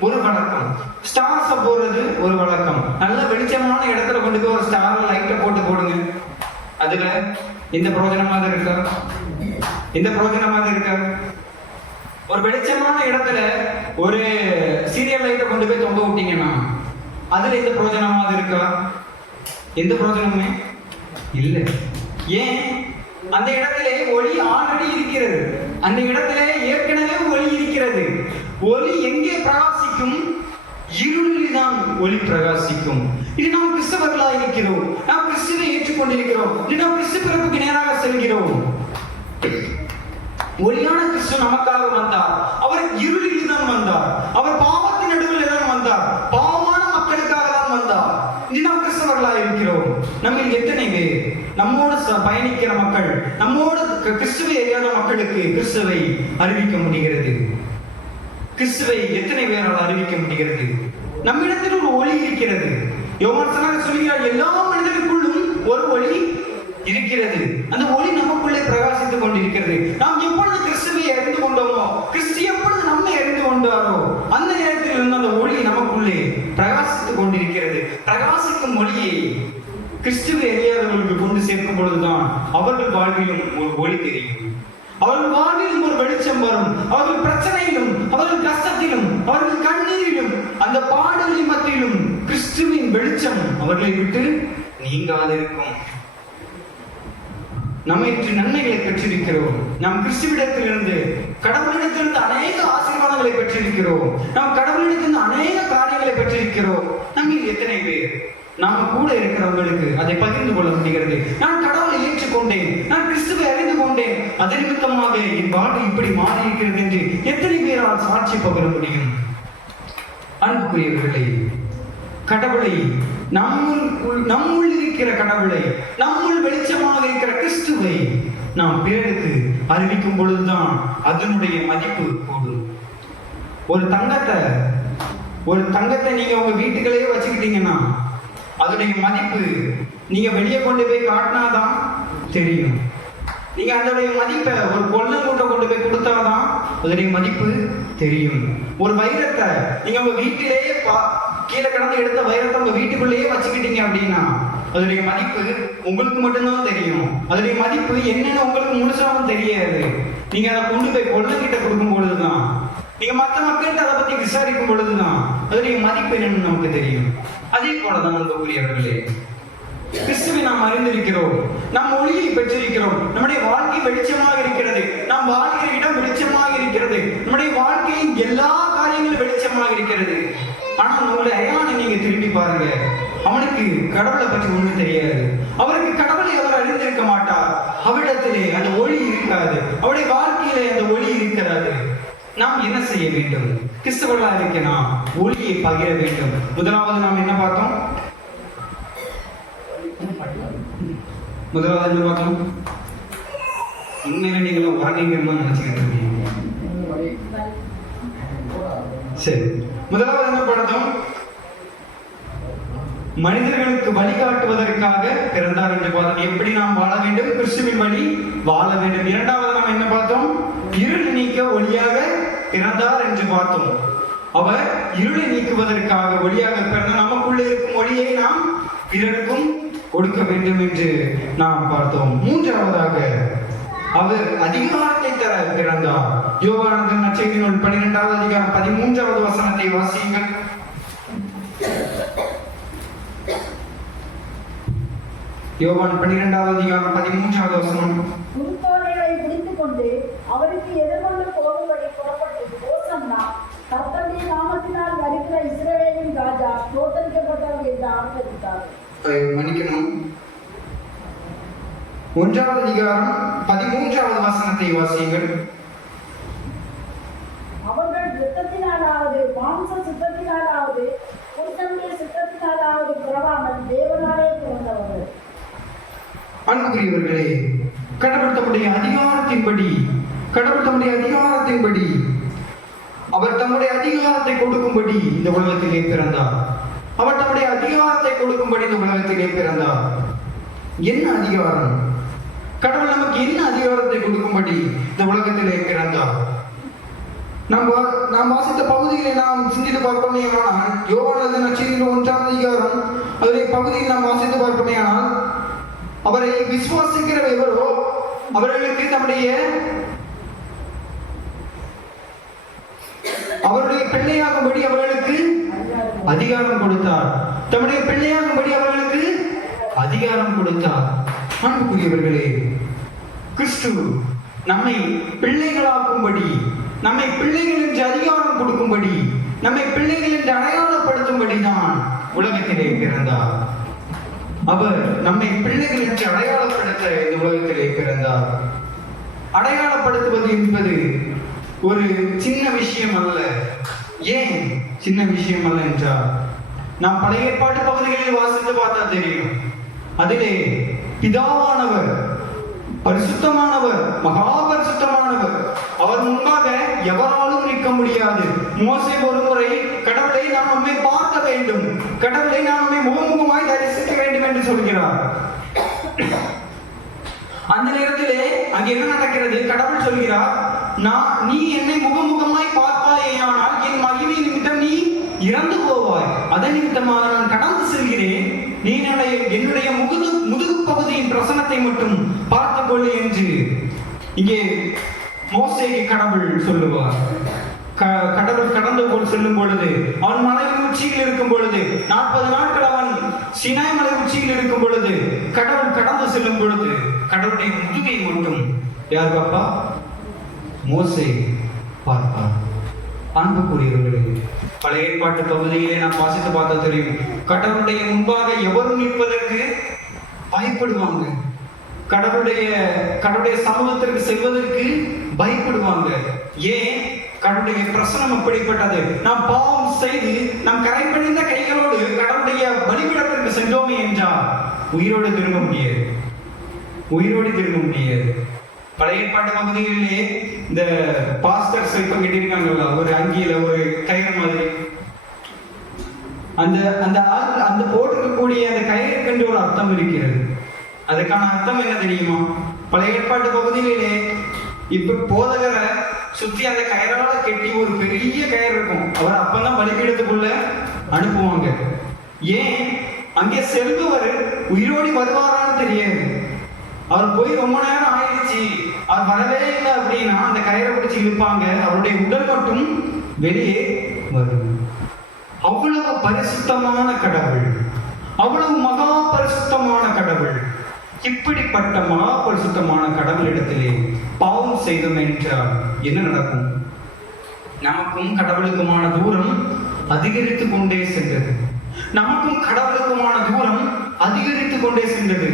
ஒரு வழக்கம், ஸ்டார்ஸ போடுறது ஒரு வழக்கம். நல்ல வெளிச்சமான இடத்துல கொண்டு போய் ஒரு ஸ்டார் லைட்டை போட்டு போடுங்க. அதுல எந்த பிரயோஜனமாக இருக்கா? ஒரு வெளிச்சமான இடத்துல ஒரு சீரியல் லைட்டை கொண்டு போய் தொங்க விட்டீங்கன்னா அதுல எந்த பிரயோஜனமாக இருக்கா? எந்த பிரயோஜனமே இல்லை. ஏன்? அந்த இடத்திலே ஒளி ஆல்ரெடி இருக்கிறது. அந்த இடத்திலே ஏற்கனவே ஒளி இருக்கிறது. ஒளி எங்கே பிரகாசிக்கும்? இருளில் தான் ஒளி பிரகாசிக்கும். இது நாம் கிறிஸ்தவர்களாக இருக்கிறோம். நாம் கிறிஸ்துவை ஏற்றுக்கொண்டிருக்கிறோம். இது நாம் கிறிஸ்து பிறப்புக்கு நேராக செல்கிறோம். ஒளியான கிறிஸ்து நமக்காக வந்தார். அவர் இருளில் தான் வந்தார். அவர் பாவத்தின் நடுவில் தான் வந்தார். பாவமான மக்களுக்காக தான் வந்தார். இது நாம் கிறிஸ்தவர்களாக இருக்கிறோம். நம்ம எத்தனை பேர் நம்மோடு பயணிக்கிற மக்கள், நம்மோடு கிறிஸ்துவை அறியாத மக்களுக்கு கிறிஸ்துவை அறிவிக்க முடிகிறது? கிறிஸ்துவை எத்தனை பேரால் அறிவிக்க முடிகிறது? நம்மிடத்தில் ஒரு ஒளி இருக்கிறது. யோவான் ஸ்நானகர் சொல்கிறார், எல்லா மனிதனுக்குள்ளும் ஒரு ஒளி இருக்கிறது. அந்த ஒளி நமக்குள்ளே பிரகாசித்துக் கொண்டிருக்கிறது. நாம் எப்பொழுது கிறிஸ்துவை அறிந்து கொண்டோமோ, கிறிஸ்து எப்பொழுது நம்மை அறிந்து கொண்டாரோ அந்த நேரத்தில் இருந்து அந்த ஒளி நமக்குள்ளே பிரகாசித்துக் கொண்டிருக்கிறது. பிரகாசிக்கும் ஒளியை கிறிஸ்துவை அறியாதவர்களுக்கு கொண்டு சேர்க்கும் பொழுதுதான் அவர்கள் வாழ்விலும் ஒரு ஒளி தெரியும். அவர்கள் வாழ்விலும் ஒரு வெளிச்சம் வரும். அவர்கள் பிரச்சனையிலும், அவர்கள் கஷ்டத்திலும், அவர்கள் கண்ணீரிலும், அந்த பாடுகளின் மத்தியிலும் கிறிஸ்துவின் வெளிச்சம் அவர்களை விட்டு நீங்காதிருக்கும். நம்ம இன்று நன்மைகளை பெற்றிருக்கிறோம். நாம் கிறிஸ்துவிடத்திலிருந்து, கடவுளிடத்திலிருந்து அநேக ஆசீர்வாதங்களை பெற்றிருக்கிறோம். நாம் கடவுளிடத்திலிருந்து அநேக காரியங்களை பெற்றிருக்கிறோம். நம்ம எத்தனை பேர் நாம கூட இருக்கிறவங்களுக்கு அதை பகிர்ந்து கொள்ள முடிகிறது? நான் கடவுளை ஏற்றுக்கொண்டேன், நான் கிறிஸ்துவை அறிந்து கொண்டேன், அதன் நிமித்தமாக என் வாழ்க்கை இப்படி மாறி இருக்கிறது என்று எத்தனை பேரால் சாட்சி பகிர முடியும்? அன்புக்குரியவர்களே, கடவுளை நம்முள் இருக்கிற கடவுளை, நம்முள் வெளிச்சமாக இருக்கிற கிறிஸ்துவை நாம் பிறருக்கு அறிவிக்கும் பொழுதுதான் அதனுடைய மதிப்பு கூடும். ஒரு தங்கத்தை நீங்க உங்க வீட்டுகளே வச்சுக்கிட்டீங்கன்னா அதனுடைய மதிப்பு நீங்க வெளியே கொண்டு போய் காட்டினாதான் தெரியும். நீங்க அதனுடைய மதிப்பை ஒரு கொள்ளக்கூட்ட கொண்டு போய் கொடுத்தாதான் அதனுடைய மதிப்பு தெரியும். ஒரு வைரத்தை நீங்க உங்க வீட்டிலேயே கீழே கிடந்து எடுத்த வைரத்தை உங்க வீட்டுக்குள்ளேயே வச்சுக்கிட்டீங்க அப்படின்னா அதனுடைய மதிப்பு உங்களுக்கு மட்டும்தான் தெரியும். அதனுடைய மதிப்பு என்னன்னு உங்களுக்கு முழுசாவும் தெரியாது. நீங்க அதை கொண்டு போய் கொள்ளங்கிட்ட கொடுக்கும் பொழுதுதான், நீங்க மற்ற மக்கள்கிட்ட அதை பத்தி விசாரிக்கும் பொழுதுதான் அதனுடைய மதிப்பு என்னன்னு நமக்கு தெரியும். அதே போலதான் அன்புக்குரியவர்களே, கிறிஸ்துவை நாம் அறிந்திருக்கிறோம், நாம் ஒளியை பெற்றிருக்கிறோம், நம்முடைய வாழ்க்கை வெளிச்சமாக இருக்கிறது, நாம் வாழ்கிற இடம் வெளிச்சமாக இருக்கிறது, நம்முடைய வாழ்க்கையின் எல்லா காரியங்களும் வெளிச்சமாக இருக்கிறது. ஆனால் உங்களுடைய அயானை நீங்க திரும்பி பாருங்க, அவனுக்கு கடவுளை பற்றி ஒன்றும் தெரியாது. அவருக்கு கடவுளை அவர் அறிந்திருக்க மாட்டார். அவரிடத்திலே அந்த ஒளி இருக்காது, அவருடைய வாழ்க்கையிலே அந்த ஒளி இருக்கிறாது. நாம் என்ன செய்ய வேண்டும்? கிறிஸ்தவர்களாக இருக்க நாம் ஒளியை பகிர வேண்டும். முதலாவது நாம் என்ன பார்த்தோம்? உண்மையில நீங்களும் உறங்குங்கன்னு நினைச்சுக்கிட்டு இருக்கீங்க. சரி, முதலாவது என்ன பார்த்தோம்? மனிதர்களுக்கு வழிகாட்டுவதற்காக பிறந்தார் என்று பார்த்தோம். எப்படி நாம் வாழ வேண்டும்? கிறிஸ்துவின் வழி வாழ வேண்டும். இரண்டாவது நாம் என்ன பார்த்தோம்? இருள் நீக்க ஒளியாக பிறந்தார் என்று பார்த்தோம். அவர் இருளை நீக்குவதற்காக ஒளியாக பிறந்த நமக்குள்ளே இருக்கும் ஒளியை நாம் பிறருக்கும் கொடுக்க வேண்டும் என்று நாம் பார்த்தோம். மூன்றாவதாக அவர் அதிகாரத்தை தர பிறந்தார். யோவான் நற்செய்தி நூல் 12வது அதிகாரம் 13வது வசனத்தை வாசியுங்கள். யோவான் 12வது அதிகாரம் 13வது வசனம். முன்தோலைகளை பிடித்துக் கொண்டு அவருக்கு எதிர்கொண்டு போகும்படி புறப்பட்டது. ஓசன்னா, கர்த்தருடைய நாமத்தினால் வருகிற இஸ்ரவேலின் ராஜா தோற்கடிக்கப்பட்டவர் என்று ஆர்ப்பரித்தார். மன்னிக்கணும். 1வது அதிகாரம் 13வது வசனத்தை வாசியுங்கள். அவர்கள் இரத்தத்தினாலாவது மாம்ச சித்தத்தினாலாவது புருஷனுடைய சித்தத்தினாலாவது பிறவாமல் தேவனாலே பிறந்தவர்கள். அன்புக்குரியவர்களே, கடவுள் தம்முடைய அதிகாரத்தின்படி அவர் தம்முடைய அதிகாரத்தை கொடுக்கும்படி இந்த உலகத்திலே பிறந்தார். அவர் தம்முடைய அதிகாரத்தை கொடுக்கும்படி இந்த உலகத்திலே பிறந்தார். என்ன அதிகாரம்? கடவுள் நமக்கு என்ன அதிகாரத்தை கொடுக்கும்படி இந்த உலகத்திலே பிறந்தார்? நாம் வாசித்த பகுதிகளை நாம் சிந்தித்து பார்ப்போமே ஆனால், யோவான் நற்செய்தியில் 1வது அதிகாரம் அதனுடைய பகுதியில் நாம் வாசித்து பார்ப்போமே ஆனால், அவரை விசுவாசிக்கிறவரோ அவர்களுக்கு அவருடைய பிள்ளையாகும்படி அவர்களுக்கு அதிகாரம் கொடுத்தார். தம்முடைய பிள்ளையாகும்படி அவர்களுக்கு அதிகாரம் கொடுத்தார். அன்புக்குரியவர்களே, கிறிஸ்து நம்மை பிள்ளைகளாக்கும்படி, நம்மை பிள்ளைகள் என்று அதிகாரம் கொடுக்கும்படி, நம்மை பிள்ளைகள் என்று அடையாளப்படுத்தும்படி தான் உலகத்திலே பிறந்தார். அவர் நம்மை பிள்ளைகள் என்று அடையாளப்படுத்த இந்த உலகத்திலே பிறந்தார். அடையாளப்படுத்துவது என்பது ஒரு சின்ன விஷயம் அல்ல. ஏன் சின்ன விஷயம் அல்ல என்றால், நாம் பழைய ஏற்பாட்டு பகுதிகளில் வாசித்து பார்த்தா தெரியும். அதிலே பிதாவானவர், பரிசுத்தமானவர், மகாபரிசுத்தமானவர், அவர் முன்பாக எவராலும் நிற்க முடியாது. மோசே ஒரு முறை, கடவுளை நான் உம்மை பார்க்க வேண்டும், கடவுளை நான் உம்மை முகமுகமாய் தரிசிக்க வேண்டும் என்று சொல்கிறார். அந்த நேரத்திலே அங்கே என்ன நடக்கிறது? கடவுள் சொல்கிறார், நீ என்னை முகமுகமாய் பார்ப்பாயேயானால் என் மகிமை நிமித்தம் நீ இறந்து போவாய். அதன் நிமித்தமாக நான் கடந்து செல்கிறேன், நீ என்னுடைய முதுகு பகுதியின் பிரசனத்தை மட்டும் பார்த்துக் கொள்ளு என்று இங்கே மோசேக்கு கடவுள் சொல்லுவார். கடவுள் கடந்து போல் செல்லும் பொழுது, அவன் மலை உச்சியில் இருக்கும் பொழுது, 40 நாட்கள் அவன் சினாய் மலை உச்சியில் இருக்கும் பொழுது, கடவுள் கடந்து செல்லும் பொழுது கடவுளுடைய முதுகை மட்டும் யார் பாப்பா? மோசே பார்ப்பார். அன்புக்குரியவர்களே, பழைய ஏற்பாட்டு பகுதியிலே நாம் வாசித்து பார்த்தா தெரியும், கடவுளுடைய முன்பாக எவரும் நிற்பதற்கு பயப்படுவாங்க. கடவுளுடைய சமூகத்திற்கு செல்வதற்கு பயப்படுவாங்க. ஏன்? கடவுளுடைய பிரசனம் அப்படிப்பட்டது. நாம் பாவம் செய்து நம் கரைப்படைந்த கைகளோடு கடவுளுடைய பலிபீடத்திற்கு சென்றோமே என்றால் உயிரோடு திரும்ப முடியாது. பழைய ஏற்பாட்டு பகுதிகளிலே இந்த பாஸ்டர்ஸ் இப்ப கேட்டிருக்காங்கல்ல, ஒரு அங்கியில ஒரு கயிறு மாதிரி, அந்த போட்டிருக்கக்கூடிய அந்த கயிறுக்கு ஒரு அர்த்தம் இருக்கிறது. அதுக்கான அர்த்தம் என்ன தெரியுமா? பழைய ஏற்பாட்டு பகுதியிலே இப்ப போதகரை சுத்தி அந்த கயிறால கெட்டி ஒரு பெரிய கயிறு இருக்கும். அவர் அப்பதான் பலிபீடத்துக்குள்ள அனுப்புவாங்க. ஏன்? அங்கே செல்பவர் உயிரோடி வருவாரான்னு தெரியாது. அவர் போய் ரொம்ப நேரம் ஆயிடுச்சு, அவர் வரவே இல்லை அப்படின்னா அந்த கயிறை பிடிச்சி இழுப்பாங்க, அவருடைய உடல் மட்டும் வெளியே வரும். அவ்வளவு பரிசுத்தமான கடவுள், அவ்வளவு மகா பரிசுத்தமான கடவுள். இப்படிப்பட்ட மகா பரிசுத்தமான கடவுளிடத்திலே பாவம் செய்தோம் என்றால் என்ன நடக்கும்? நமக்கும் கடவுளுக்குமான தூரம் அதிகரித்து கொண்டே சென்றது. நமக்கும் கடவுளுக்குமான தூரம் அதிகரித்து கொண்டே சென்றது.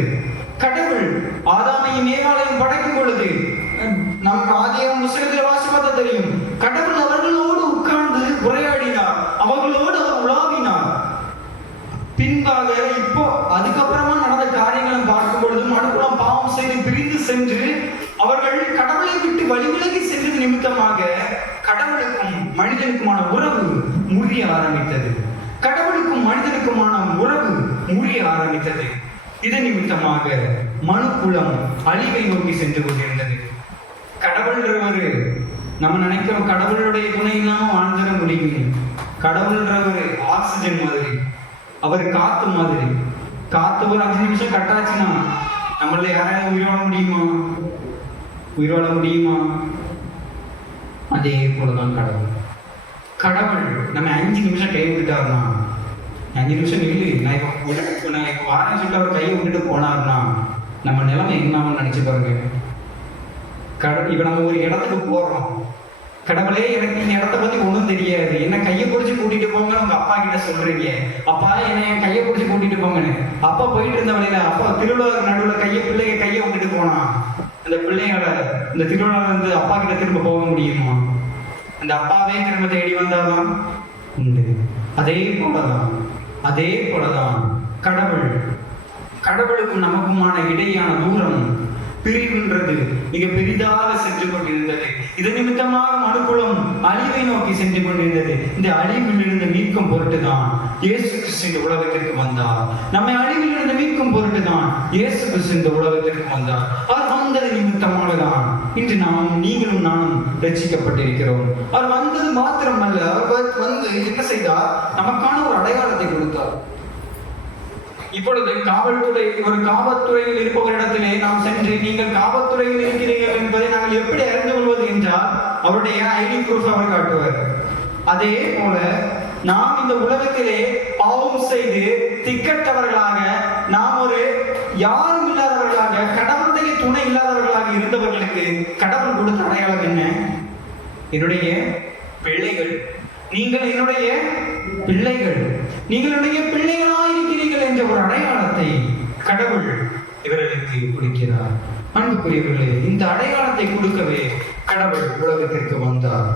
கடவுள் ஆதாமையும் ஏவாளையும் படைக்கும் பொழுது நமக்கு ஆதியாகமம் புத்தகத்தில் வாசிப்பது தெரியும். கடவுள் அவர்களோடு உட்கார்ந்து உரையாடினார், அவர்களோடு அவர் உலாவினார். பின்பாக இப்போ அதுக்கப்புறமா நடந்த காரியங்களும் பார்க்கும் பொழுது மனுக்குலம் பாவம் செய்து பிரிந்து சென்று அவர்கள் கடவுளை விட்டு வழிவிலகி சென்றது நிமித்தமாக கடவுளுக்கும் மனிதனுக்குமான உறவு முறிய ஆரம்பித்தது. கடவுளுக்கும் மனிதனுக்குமான உறவு முறிய ஆரம்பித்தது. இதன் நிமித்தமாக மனுக்குலம் அழிவை நோக்கி சென்று கொண்டிருந்தது. கடவுள்ன்றவர் நம்ம நினைக்கிறோம் கடவுளுடைய துணை இல்லாம வாழ்ந்துட முடியும். கடவுள்ன்றவர் ஆக்சிஜன் மாதிரி, அவர் காத்து மாதிரி. காத்து ஒரு 5 நிமிஷம் கட்டாச்சுன்னா நம்மள யாராவது உயிர் வாழ முடியுமா? உயிர் வாழ முடியுமா? அதே போலதான் கடவுள். கடவுள் நம்ம 5 நிமிஷம் கை விட்டுட்டாருன்னா, 5 நிமிஷம் நில்லு, நான் இப்போ வாரம் சொல்லிட்டு அவர் கையை விட்டுட்டு போனாருன்னா நம்ம நிலைமை என்ன நினைச்சு பாருங்க. இப்ப நம்ம ஒரு இடத்துக்கு போறோம், கடவுளே எனக்கு இந்த இடத்த பத்தி ஒன்றும் தெரியாது, என்ன கையை பிடிச்சி கூட்டிட்டு போங்கன்னு உங்க அப்பா கிட்ட சொல்றீங்க. அப்பா என்ன என் கையை பிடிச்சி கூட்டிட்டு போங்கன்னு. அப்பா போயிட்டு இருந்த வழியில அப்பா திருவிழா நடுவில் பிள்ளைய கையை விட்டுட்டு போனா அந்த பிள்ளையோட இந்த திருவிழா வந்து அப்பா கிட்ட திரும்ப போக முடியுமா? அந்த அப்பாவே திரும்ப தேடி வந்தாதான் உண்டு. அதே போலதான் கடவுளுக்கும் நமக்குமான இடையான தூரம் பிரிவுன்றது மிக பெரிதாக சென்று கொண்டிருந்தது. இது நிமித்தமாக மனுக்குலம் அழிவை நோக்கி சென்று கொண்டிருந்தது. இந்த அழிவில் இருந்து மீட்கும் பொருட்டுதான் இயேசு கிறிஸ்து இந்த உலகத்திற்கு வந்தார். நம்மை அழிவில் இருந்து மீட்கும் பொருட்டுதான் இயேசு கிறிஸ்து இந்த உலகத்திற்கு வந்தார். அவர் வந்தது நிமித்தமாக தான் இன்று நீங்களும் நானும் ரட்சிக்கப்பட்டிருக்கிறோம். அவர் வந்தது மாத்திரமல்ல, அவர் வந்து என்ன செய்தார்? நமக்கான ஒரு அடையாளத்தை கொடுத்தார். இப்பொழுது காவல்துறையில் இருப்பவரிடத்திலே நாம் சென்று நீங்கள் காவல்துறையில் இருக்கிறீர்கள் என்பதை நாங்கள் எப்படி அறிந்து கொள்வது என்றால் அவருடைய ஐடி ப்ரூஃப் அவர் காட்டுவார். அதே போல நாம் இந்த உலகத்திலே பாவம் செய்து திக்கற்றவர்களாக, நாம் ஒரு யாரும் இல்லாதவர்களாக, கடவுளுடைய துணை இல்லாதவர்களாக இருந்தவர்களுக்கு கடவுள் கொடுத்த அடையாளம் என்ன? என்னுடைய பிள்ளைகள், நீங்கள் என்னுடைய பிள்ளைகள், நீங்களுடைய பிள்ளைகளாயிருக்கிறீர்கள் என்ற ஒரு அடையாளத்தை கடவுள் இவர்களுக்கு கொடுக்கிறார். அன்புக்குரியவர்களே, இந்த அடையாளத்தை கொடுக்கவே கடவுள் உலகத்திற்கு வந்தார்.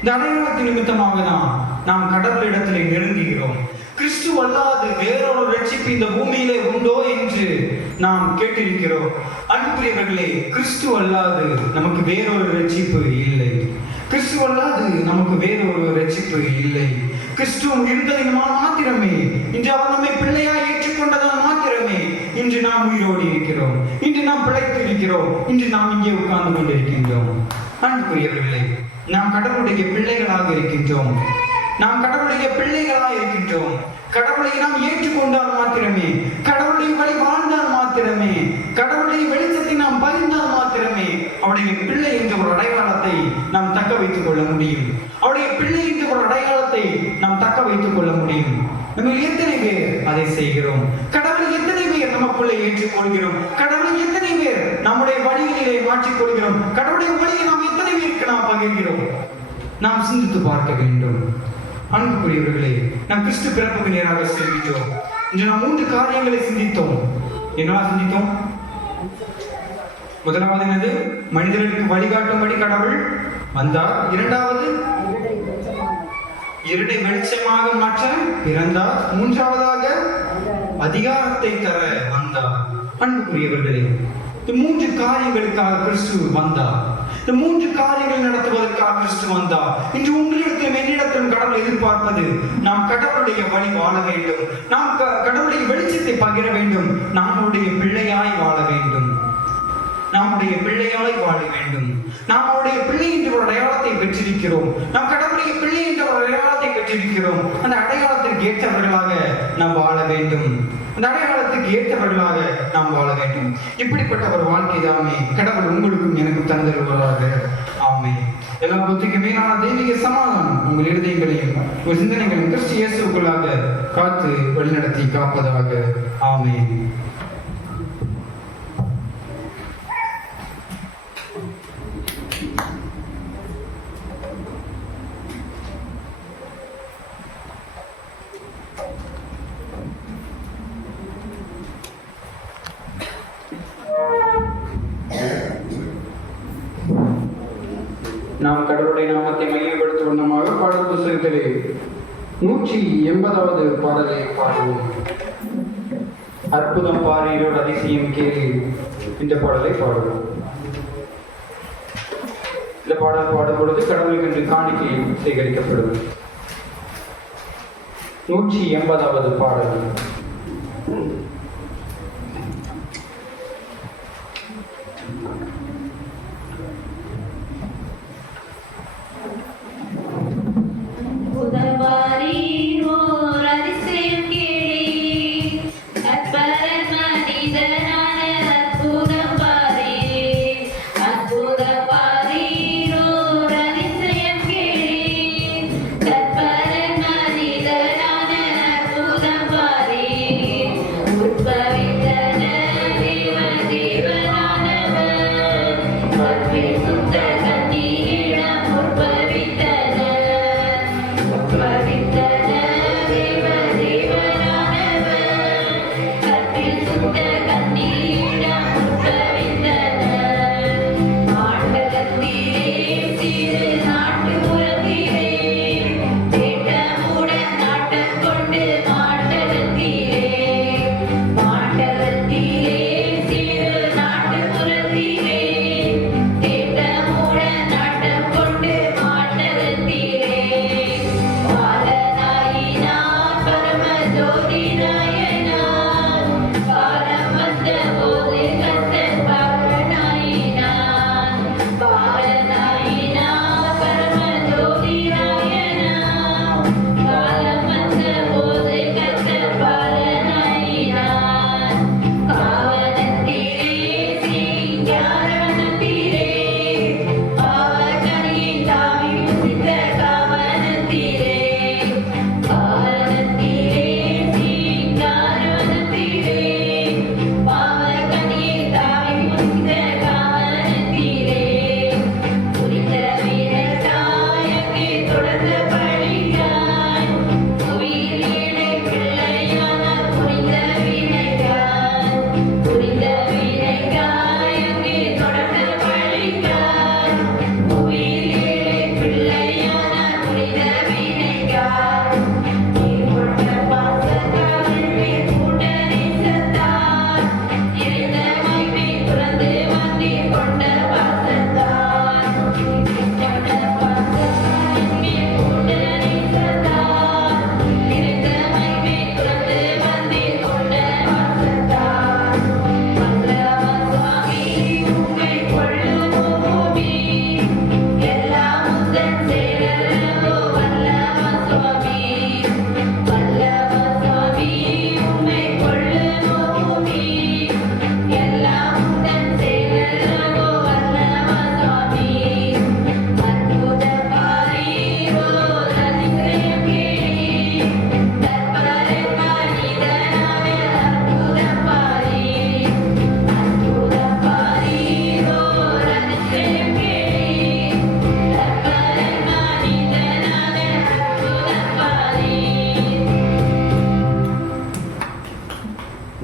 இந்த அடையாளத்தின் நிமித்தமாக தான் நாம் கடவுளிடத்திலே நெருங்குகிறோம். கிறிஸ்து அல்லாது வேறொரு ரட்சிப்பு இந்த பூமியிலே உண்டோ என்று நாம் கேட்டிருக்கிறோம். அன்புக்குரியவர்களே, கிறிஸ்து அல்லாது நமக்கு வேறொரு ரட்சிப்பு இல்லை. கிறிஸ்து அல்லாது நமக்கு வேறொரு ரட்சிப்பு இல்லை. கிறிஸ்து இருந்ததினால் மாத்திரமே, இன்று அவர் நம்மை பிள்ளையாய் ஏற்றுக்கொண்டதால் மாத்திரமே இன்று நாம் உயிரோடு இருக்கிறோம், இன்று நாம் பிழைத்து இருக்கிறோம், இன்று நாம் இங்கே உட்கார்ந்து கொண்டிருக்கின்றோம். அன்புக்குரியவர்களே, நாம் கடவுளுடைய பிள்ளைகளாக இருக்கின்றோம். நாம் கடவுளுடைய பிள்ளைகளாக இருக்கின்றோம். கடவுளை நாம் ஏற்றுக்கொண்டால் மாத்திரமே, கடவுளுடைய வழி வாழ்ந்தால் மாத்திரமே, கடவுளுடைய வெளிச்சத்தை நாம் பகிர்ந்தால் மாத்திரமே அவருடைய பிள்ளை என்ற ஒரு அடையாளத்தை நாம் தக்க வைத்துக் கொள்ள முடியும். அவருடைய பிள்ளை என்ற ஒரு அடையாளத்தை நாம் தக்க வைத்துக் கொள்ள முடியும். நம்ம எத்தனை பேர் அதை செய்கிறோம்? கடவுளை எத்தனை பேர் நமக்குள்ளே ஏற்றுக்கொள்கிறோம்? கடவுளை எத்தனை பேர் நம்முடைய வழிகளிலே மாற்றிக்கொள்கிறோம்? கடவுளுடைய வழியை நாம் எத்தனை பேருக்கு நாம் பகிர்கிறோம்? நாம் சிந்தித்து பார்க்க வேண்டும். அன்புக்குரியவர்களே, நாம் கிறிஸ்து பிறப்புக்கு நேராக சிந்தித்தோம். இன்று நாம் 3 காரியங்களை சிந்தித்தோம். என்னவா சிந்தித்தோம்? முதலாவது என்னது? மனிதர்களுக்கு வழிகாட்டும்படி கடவுள் வந்தார். இரண்டாவது, இருளை வெளிச்சமாக மாற்ற பிறந்தார். மூன்றாவதாக, அதிகாரத்தை தர வந்தார். அன்புக்குரியவர்களே, இந்த 3 காரியங்களுக்காக கிறிஸ்து வந்தார். இந்த 3 காரியங்கள் நடத்துவதற்காக கிறிஸ்து வந்தார். இன்று உங்களிடத்திலும் என்னிடத்திலும் கடவுள் எதிர்பார்ப்பது, நாம் கடவுளுடைய வழி வாழ வேண்டும், நாம் கடவுளுடைய வெளிச்சத்தை பகிர வேண்டும், நம்முடைய பிள்ளையாய் வாழ வேண்டும், நம்முடைய பிள்ளையாய் வாழ வேண்டும். நாம் அவருடைய பிள்ளை என்ற ஒரு அடையாளத்தை பெற்றிருக்கிறோம். நாம் கடவுளுடைய பிள்ளை என்ற ஒரு அடையாளத்தை பெற்றிருக்கிறோம். அந்த அடையாளத்திற்கு ஏற்றவர்களாக நாம் வாழ வேண்டும். அந்த அடையாளத்துக்கு ஏற்றவர்களாக நாம் வாழ வேண்டும். இப்படிப்பட்ட ஒரு வாழ்க்கை தாமே கடவுள் உங்களுக்கும் எனக்கும் தந்தருவதாக. ஆமே. எல்லா புத்திக்கு மேலான தெய்வீக சமாதானம் உங்கள் இருதயங்களையும் உங்கள் சிந்தனைகளையும் கிறிஸ்து இயேசுவுக்குள்ளாக காத்து வழிநடத்தி காப்பதாக. ஆமே. நாம் கடவுளுடைய நாமத்தை மையப்படுத்தும் வண்ணமாக பாடல் புத்தகத்திலே 180வது பாடலை பாடுவோம். அற்புதம் பாரீரோடு அதிசயம் கேளு இந்த பாடலை பாடுவோம். இந்த பாடல் பாடும் பொழுது கடவுளுக்கு என்று காணிக்கை சேகரிக்கப்படும். 180வது பாடல்.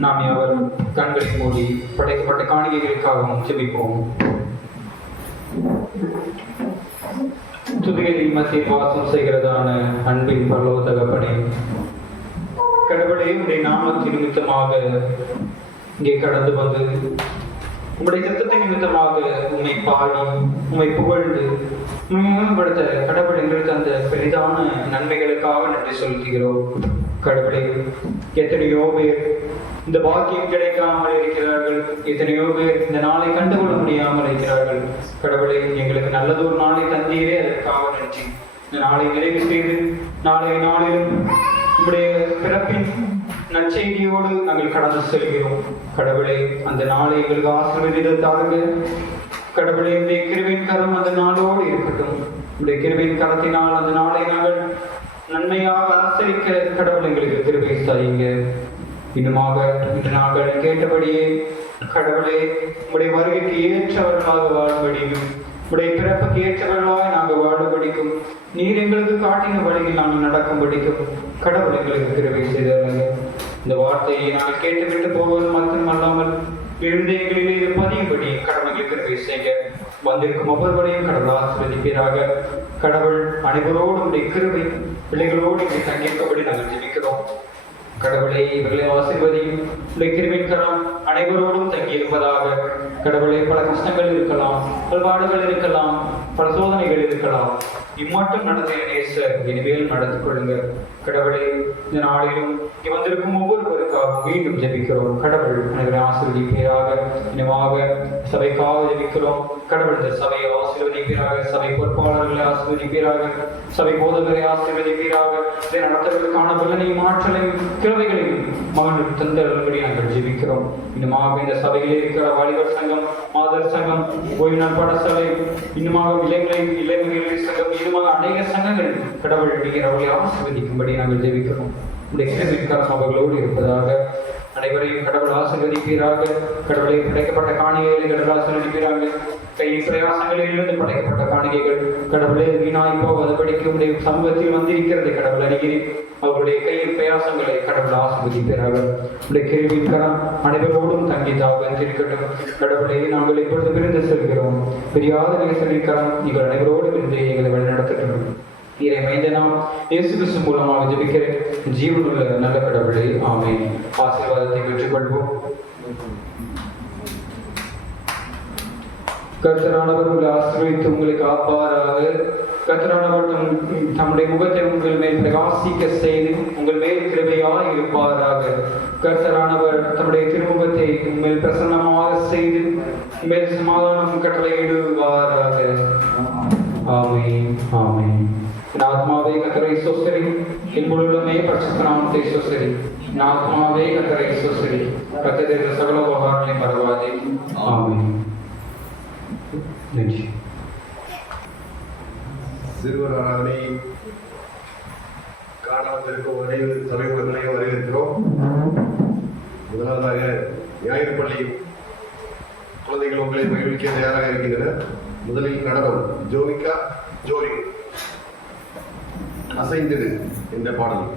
நாம் யாவரும் கண்களை மூடி படைக்கப்பட்ட காணிக்கைகளுக்காகவும் ஜெபிப்போம். துதிகளின் மத்தியில் வாசம் செய்கிறதான அன்பின் பரலோக தகப்பனே, கடவுளே, உடைய நாமத்தின் நிமித்தமாக இங்கே கடந்து வந்து உங்களுடைய சித்தத்தின் நிமித்தமாக உண்மை பாடி உண்மை புகழ்ந்து மேம்படுத்த கடவுள் எங்களுக்கு அந்த பெரிதான நன்மைகளுக்காக நன்றி செலுத்துகிறோம். கடவுளே, எத்தனையோ பேர் இந்த பாக்கியம் கிடைக்காமல் இருக்கிறார்கள், எத்தனையோ பேர் இந்த நாளை கண்டுகொள்ள முடியாமல் இருக்கிறார்கள். கடவுளே, எங்களுக்கு நல்லதொரு நாளை தந்தீரே, அதற்காக நன்றி. இந்த நாளை நிறைவு செய்து நாளைய நாளிலும் உங்களுடைய பிறப்பின் நற்செய்தியோடு நாங்கள் கடந்து செல்கிறோம். கடவுளே, அந்த நாளை எங்களுக்கு ஆசீர்வதித்தாருங்க. கடவுளே, உடைய கிருபையின் கரம் அந்த நாளோடு இருக்கட்டும். உடைய கிருபையின் கரத்தினால் அந்த நாளை நாங்கள் நன்மையாக அனுசரிக்க கடவுள் எங்களுக்கு கிருபை செய்யுங்க. இன்னுமாக இன்று நாங்கள் கேட்டபடியே கடவுளே, உடைய வருகைக்கு ஏற்றவர்களாக வாழ்வடிக்கும், உடைய பிறப்புக்கு ஏற்றவர்களாக நாங்கள் வாழும்படிக்கும், நீர் எங்களுக்கு காட்டின வழியில் நாங்கள் நடக்கும்படிக்கும் கடவுள் எங்களுக்கு கிருபை செய்தார்கள். இந்த வார்த்தையை நாங்கள் கேட்டுவிட்டு போவது மட்டுமல்லாமல் இருதயங்களிலே இது பதியும்படி கடவுளுக்கு கிருபை செய்ய வந்திருக்கும் ஒவ்வொருவரையும் கடவுள் ஆசீர்வதிப்பீராக. கடவுள் அனைவரோடும் உடைய கிருபை பிள்ளைகளோடு இங்கே தங்கியிருக்கபடி நாங்கள் ஜெபிக்கிறோம். கடவுளை இவர்களை ஆசீர்வதியும் உடைய கிருபையின் கரம் அனைவரோடும் தங்கியிருப்பதாக. கடவுளை பல கஷ்டங்கள் இருக்கலாம், பல பாடுகள் இருக்கலாம், பல சோதனைகள் இருக்கலாம், இம்மட்டும் நடத்திய நேசர் இனிமேல் நடந்து கொள்ளுங்க. கடவுளை இந்த நாளிலும் வந்திருக்கும் ஒவ்வொருவருக்காக மீண்டும் ஜெபிக்கிறோம். கடவுள் அனைவரை ஆசீர்வதிப்பீராக. இனமாக சபைக்காக ஜெபிக்கிறோம். கடவுள் இந்த சபையை ஆசீர்வதிப்பீராக, சபை பொறுப்பாளர்களை ஆசீர்வதிப்பீராக, சபை போதகரை ஆசீர்வதிப்பீராக. இதை நடத்துவதற்கான பலனையும் ஆற்றலையும் கிழமைகளையும் மகனுக்கு தந்தபடி நாங்கள் ஜெபிக்கிறோம். இன்னுமாக இந்த சபையில் இருக்கிற வாலிபர் சங்கம், மாதர் சங்கம், ஓய்வு பாடசாலை, இன்னுமாக இளைஞர்கள் சங்கம், இன்னுமாக அநேக சங்கங்கள் கடவுள் நீர் அவர்களை ஆசீர்வதிக்கும்படி நாங்கள் ஜெபிக்கிறோம். உடைய கிருபையின் அவர்களோடு இருப்பதாக. அனைவரையும் கடவுள் ஆசீர்வதிப்பீராக. கடவுளை படைக்கப்பட்ட காணிகைகளை கடவுள் ஆசீர்வதிப்பீராக. கையின் பிரயாசங்களிலிருந்து படைக்கப்பட்ட காணிகைகள் கடவுளை வீணாய் போவதுபடிக்கு உடைய சமூகத்தில் வந்திருக்கிறது கடவுள் அறிகிறேன். அவர்களுடைய கையின் பிரயாசங்களை கடவுள் ஆசீர்வதிப்பீராக. உடைய கிருபையின் கரம் அனைவரோடும் தங்கிதாக இருக்கட்டும். கடவுளை நாங்கள் இப்பொழுது பிரிந்து செல்கிறோம். பெரியாத நேசரின் கரம் நீங்கள் அனைவரோடும் இருந்து எங்களை வழிநடத்தட்டும். இறை மைந்தனாம் இயேசு கிறிஸ்து மூலமாக ஜெபிக்கிற ஜீவனுள்ள நல்ல கடவுளே, ஆமென். ஆசீர்வாதத்தை பெற்றுக்கொள்வோம். கர்த்தரானவர் உங்களை ஆசீர்வதித்து உங்களை காப்பாராக. கர்த்தரானவர் தம்முடைய முகத்தை உங்கள் மேல் பிரகாசிக்க செய்து உங்கள் மேல் கிருபையாய் இருப்பாராக. கர்த்தரானவர் தம்முடைய திருமுகத்தை உங்கள் பிரசன்னமாக செய்து மேல் சமாதானம் கட்டளையிடுவாராக. ஆமென், ஆமென். என் ஆத்மாவே கர்த்தரை ஸ்தோத்திரி, என் முழுமே பரிசுத்த நாமத்தை ஸ்தோத்திரி. என் ஆத்மாவே கர்த்தரை ஸ்தோத்திரி, கர்த்தருடைய சகல உபகாரங்களை மறவாதே. ஆமென். நன்றி. சிறுவர் ஆராதனை காண வந்திருக்கும் அனைவரு சபை உறுப்பினரையும் வரவேற்கிறோம். முதலாவதாக ஞாயிறு பள்ளி குழந்தைகள் உங்களை மகிழ்விக்க தயாராக இருக்கின்றனர். முதலில் நடனம் ஜோவிகா ஜோரி அசைந்தது என்ற பாடல்.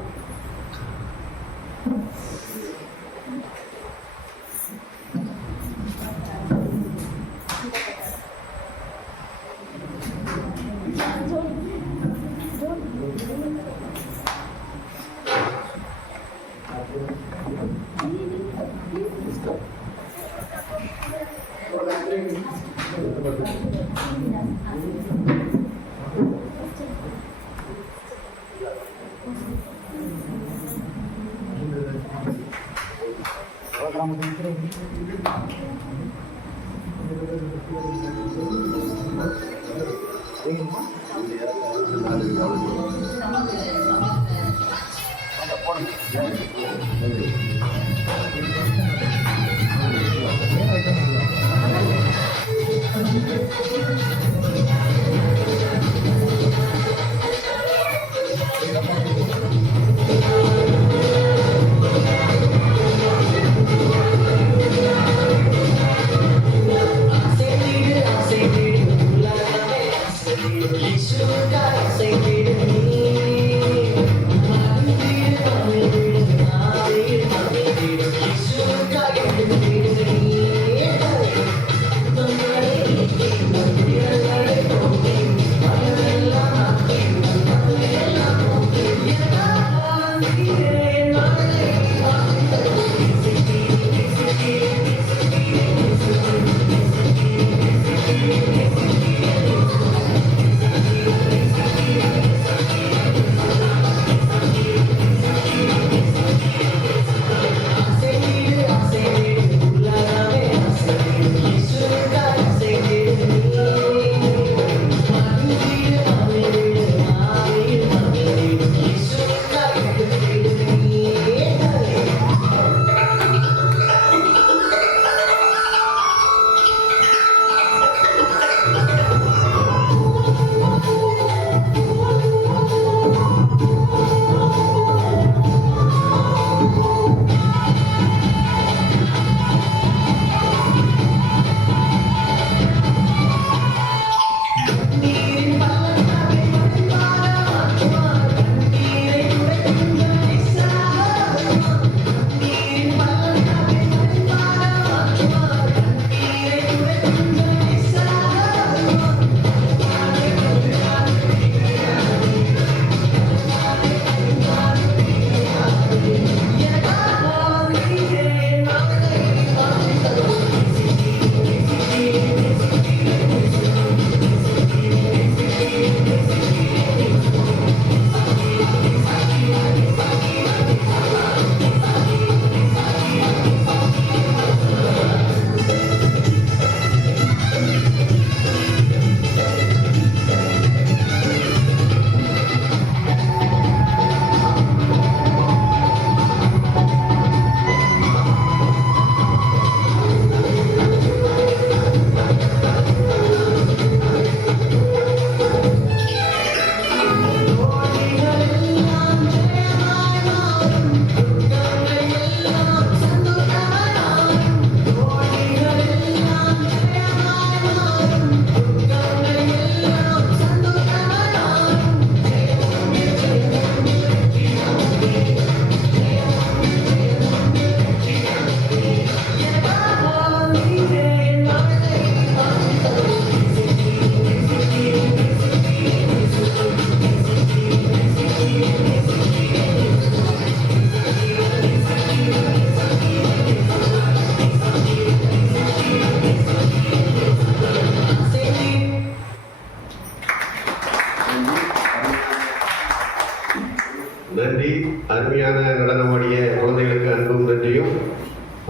நன்றி. அருமையான நடனமாடிய குழந்தைகளுக்கு அன்பும் நன்றியும்.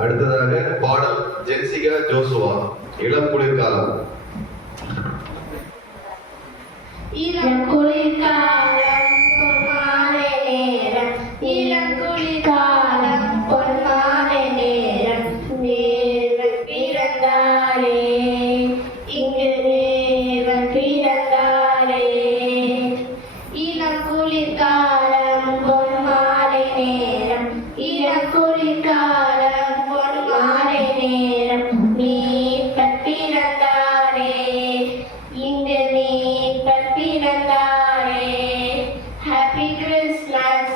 அடுத்ததாக பாடல் ஜென்சிகா ஜோசுவா, இளம் குளிர்காலம். இளங்குளிர்காலம் பொன்மாலை நேரம், இளங்குளிர்காலம் பொன்மாலை நேரம், தேவன் பிறந்தாரே, இங்கு தேவன் பிறந்தாரே. இளங்குளிர்காலம் பொன்மாலை நேரம், இளங்குளிர்காலம் பொன்மாலை நேரம், மீட்பர் பிறந்தாரே, இங்கு மீட்பர் பிறந்தாரே. Happy Christmas,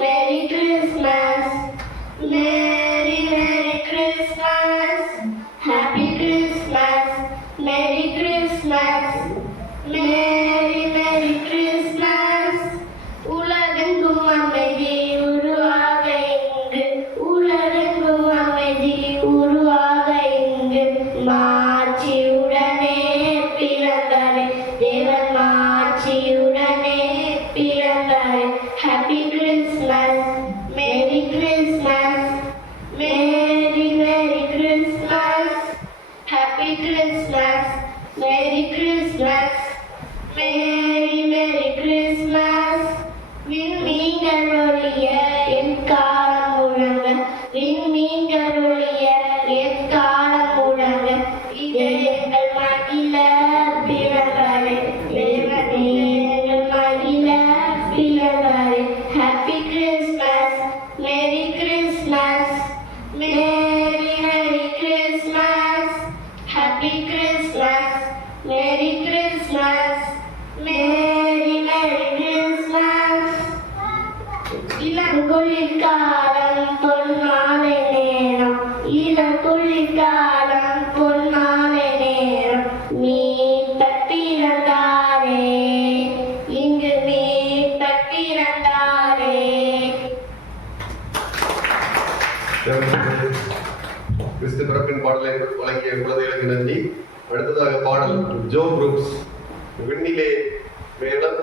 Merry Christmas, Merry Merry Christmas. Happy Christmas, Merry Christmas, Merry Merry Christmas. உலகெங்கும் அமைதி உருவாக இங்கு, உலகெங்கும் அமைதி உருவாக இங்கு, மாட்சியுடனே பிறந்தாரே, தேவன் மாட்சியுடனே பிறந்தாரே. Happy Christmas, Merry Christmas, Merry Merry Christmas. Happy Christmas, Merry Christmas, Merry Merry Christmas. விண்மீன்கள் ஒளிய எக்காலம் முழங்க, விண்மீன்கள் ஒளிய எக்காலம் முழங்க, இதயங்கள் மகிழ பிறந்தாரே, தேவனே எங்கள் மகிழ பிறந்தாரே. Happy Christmas, Merry Christmas, Merry Merry Christmas. Happy Christmas, Merry Christmas, Merry Merry Christmas. இளங்குளிர்காலம் பொன்மாலை நேரம், இளங்குளிர்காலம் பொன்மாலை நேரம், மீட்பர் பிறந்தாரே, இங்கு மீட்பர் பிறந்தாரே. கிறிஸ்து பிறப்பின் பாடலை வழங்கிய குழந்தைகளுக்கு நன்றி. அடுத்ததாக பாடல் ஜோ புரூக்ஸ், விண்ணிலே மேடம்.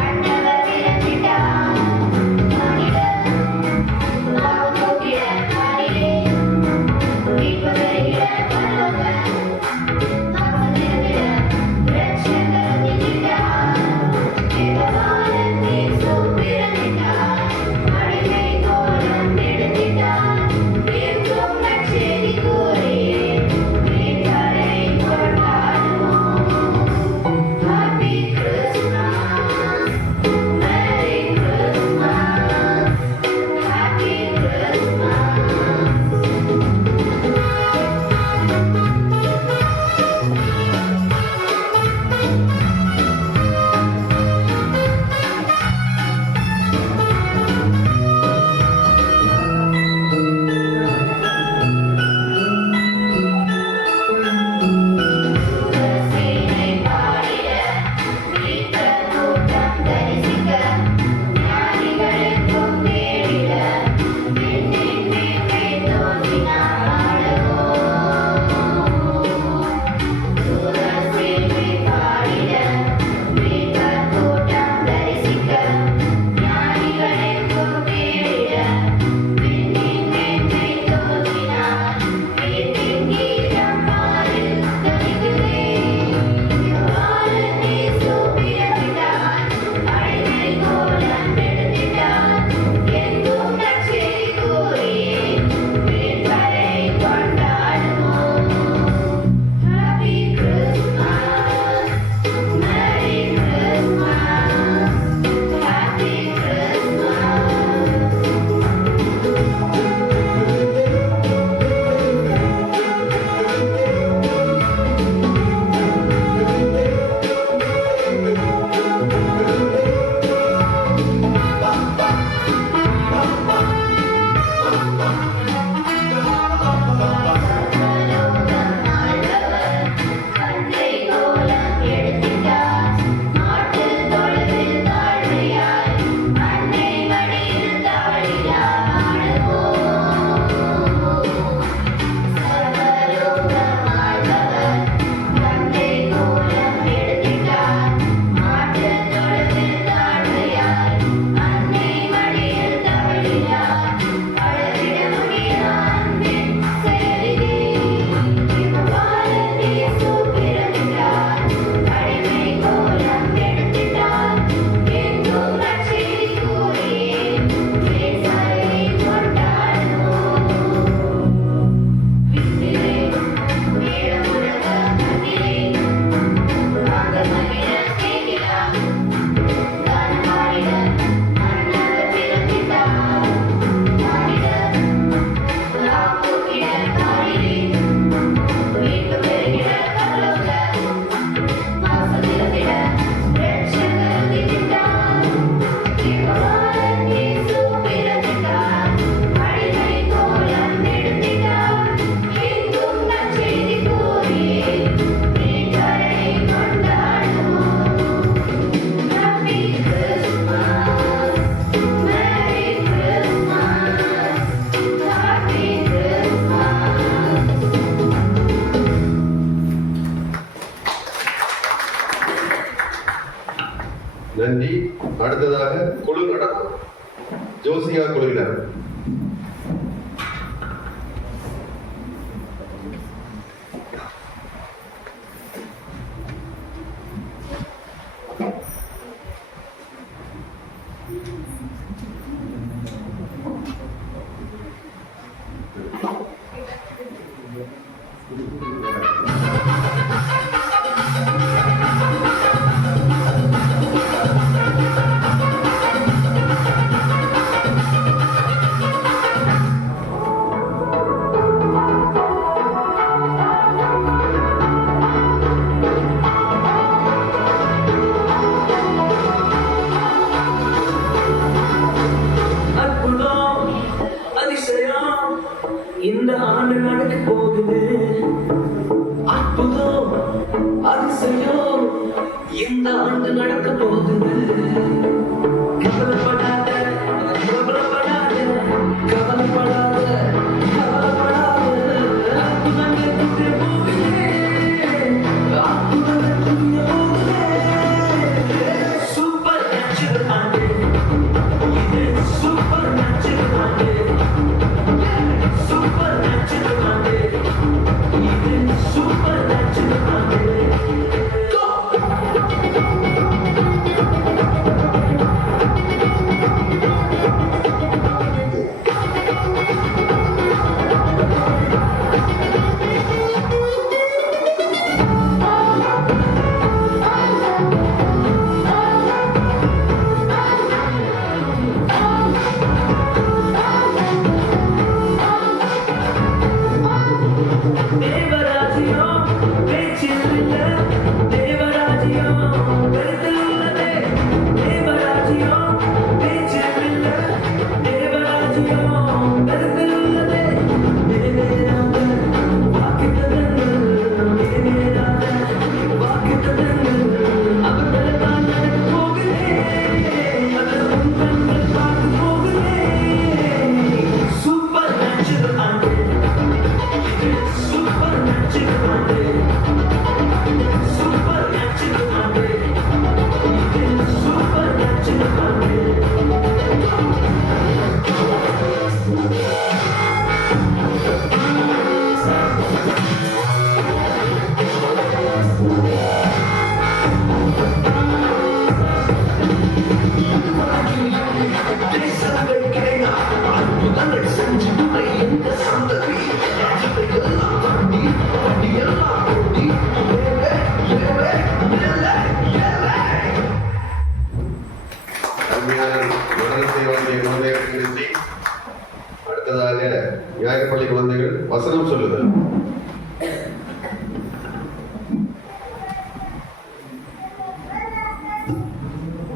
ஆண்டவர் பிறந்திட்டார், மனிதர் அடுத்ததாக குழு நடக்கும். ஜோசியா குழுவினர். அற்புதம், அதிசயம் இந்த ஆண்டு நடக்க போகுது. அற்புதம், அதிசயம் இந்த ஆண்டு நடக்க போகுது. கவலைப்படாத, கவலைப்படாத, கவலைப்படாத, கவலைப்படாத. அற்புதம் நடக்க போகுது. அற்புதம் நடக்க போகுது. சூப்பர் நேச்சுரல் ஆண்டு. Supernatural Monday. Supernatural Monday. Even supernatural Monday. Go! தேவராஜ்யம் பேச்சில் இல்ல, தேவராஜ்யம் கருத்தில் உள்ளதே. தேவராஜ்யம் பேச்சில் இல்ல, தேவராஜ்யம் கருத்தில் உள்ளதே. தேவேராத வாக்குத்தத்தங்கள், தேவேராத வாக்குத்தத்தங்கள் அவர்கள் தான் நடக்க போகுதே. அவர் உன் கண்கள் பார்க்க போகுதே. சூப்பர் நேச்சுரல் ஆண்டு. Supernatural Monday. Supernatural Monday. Supernatural Monday. தேசங்கள் கிடையா அற்புதங்கள் செஞ்சு எந்த சந்ததி எல்லாம் தாண்டி தாண்டி எல்லாம் ஓடி ஏவே ஏவே ஏலே ஏலே. அருமையான மனதை வாங்கிய குழந்தைகள் நிறுத்தி அடுத்ததாக ஞாயிற்றுப்பள்ளி குழந்தைகள் வசனம் சொல்லுதல்.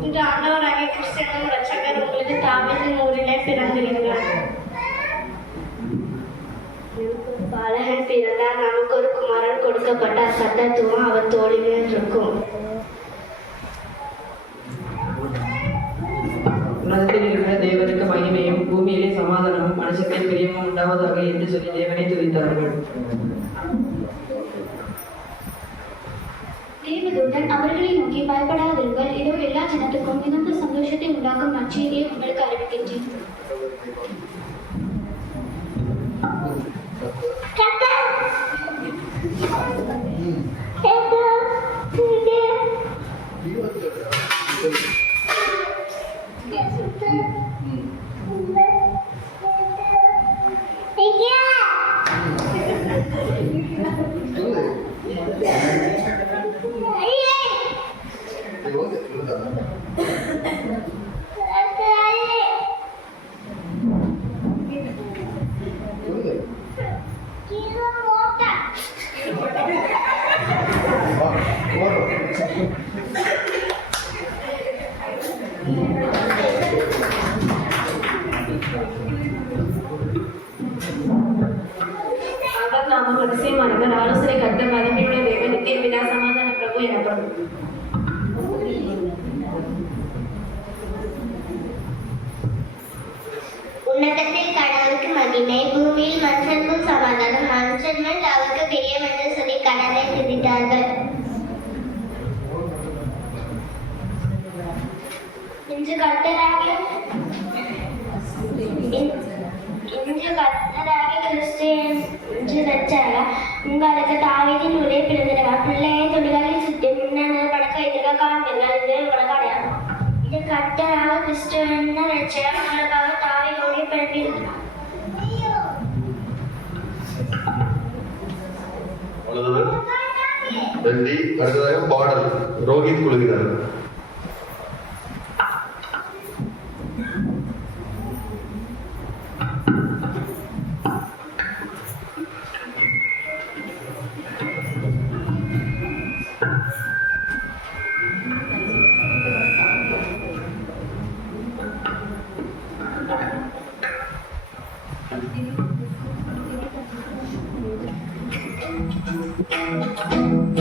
இன்று ஆண்டவராகிய கிறிஸ்துவின் இரட்சகர் உங்களுக்கு தாவீதின் ஊரிலே பிறந்திருக்கிறார். பாலகன் பிறந்தார், நமக்கு ஒரு குமாரன் கொடுக்கப்பட்டார், சட்டத்துவம் அவர் தோளில் இருக்கும். உலகத்தில் இருக்கிற தேவனுக்கு மகிமையும் பூமியிலே சமாதானமும் மனுஷத்தை பிரியமும் உண்டாவதாக என்று சொல்லி தேவனை துதித்தார்கள். தேவதூதன் அவர்களை நோக்கி பயப்படாதீர்கள், இதோ எல்லா ஜனத்துக்கும் மிகுந்த சந்தோஷத்தை உண்டாக்கும் நற்செய்தியை உங்களுக்கு அறிவிக்கின்றேன். நாமம் அதிசயமானவர், ஆலோசனை கர்த்தர், மகிமையுள்ள தேவன், நித்திய பிதா, சமாதான பிரபு எனப்படும். உன்னதத்தில் கடவுளுக்கு மகிமை, பூமியில் மனுஷனுக்கும் சமாதானம். மனுஷர்கள் அவருக்கு பிரியம் என்று சொல்லி கடலை துதித்தார்கள். இன்று கர்த்தராகிய கிறிஸ்து என்று இரட்சகர் உங்களுக்கு தாவீதின் ஊரே பிறந்திருக்கிறார். பிள்ளையை துணிகளில் சுற்றி முன்னணி படக்க எதிர்க்க காண்பீர்கள். இது உங்களுக்கு அடையாளம். இது கர்த்தராகிய கிறிஸ்து என்ற இரட்சகர் உங்களுக்காக தாவீதின் ஊரே பிறந்திருக்கிறார். அவ்வளவுதான். நன்றி. அடுத்ததாக பாடல் ரோஹித் குழுவினர். Thank you.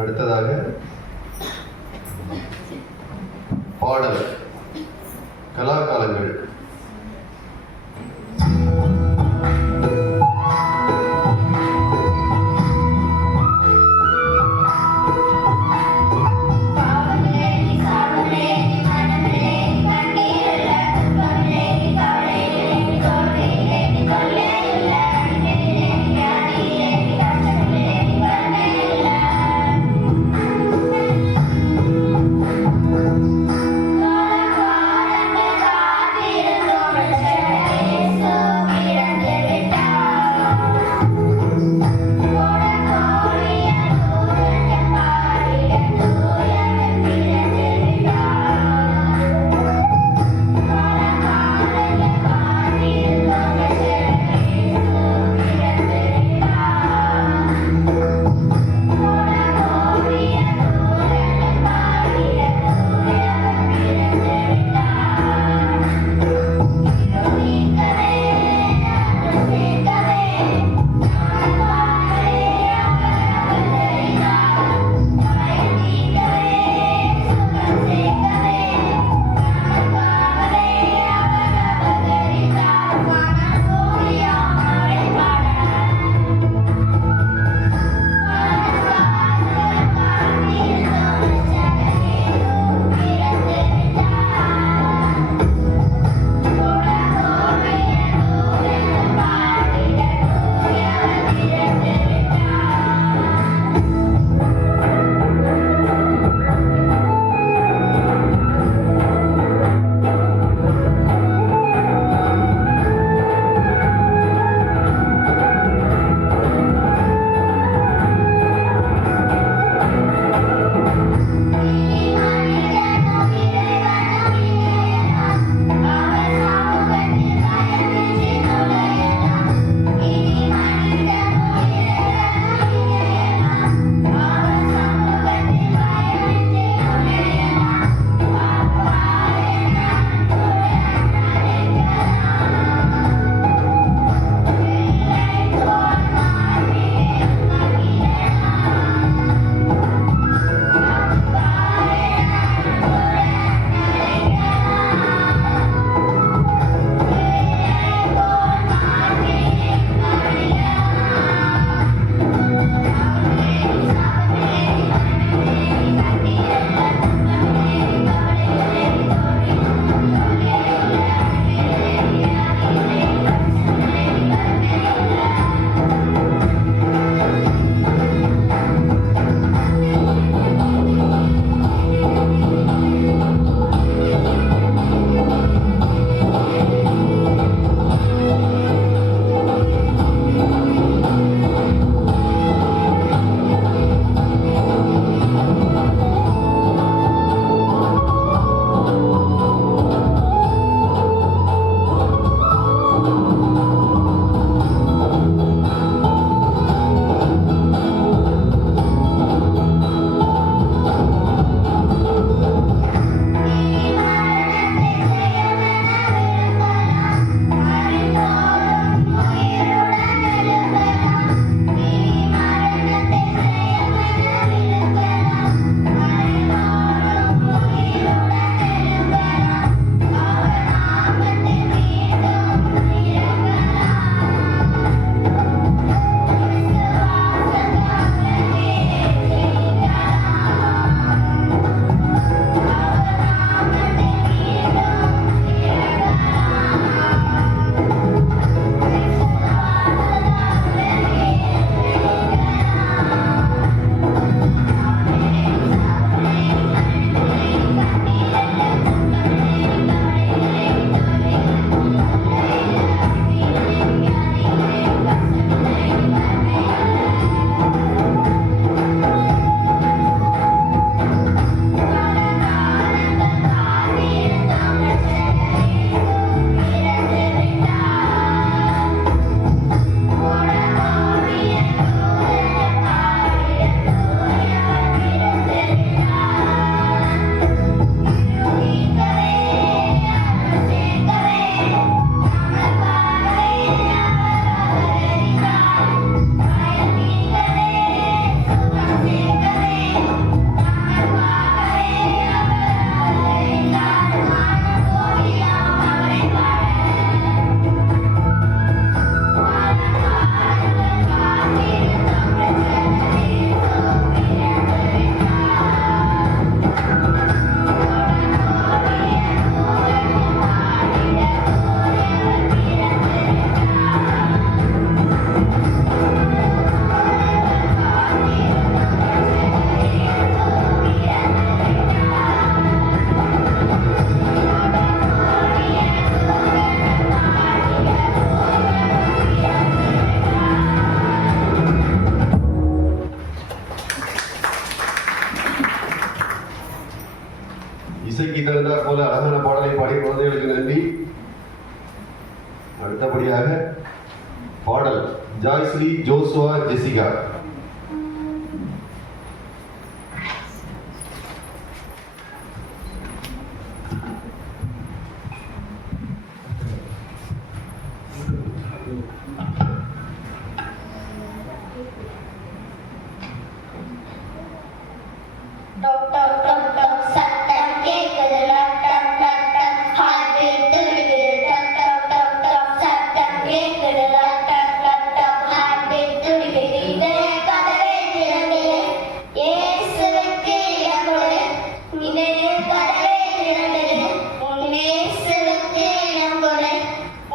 அடுத்ததாக பாடல் கலாகாலங்கள். காலம் வெஸ்லி ஜோசுவா ஜெசிகா. டொக் டொக் டொக் டொக் சத்தம் கேக்குது. டக் டக் டக் டக் ஹார்ட் பீட் துடிக்குது. டக் டக் டக் டக் சத்தம் கேக்குது. டக் டக் டக் டக் ஹார்ட் பீட் துடிக்குது. இதய கதவை திறந்து இயேசுவுக்கு இடம் கொடு. இதய கதவை திறந்து உன் இயேசுவுக்கு இடம் கொடு.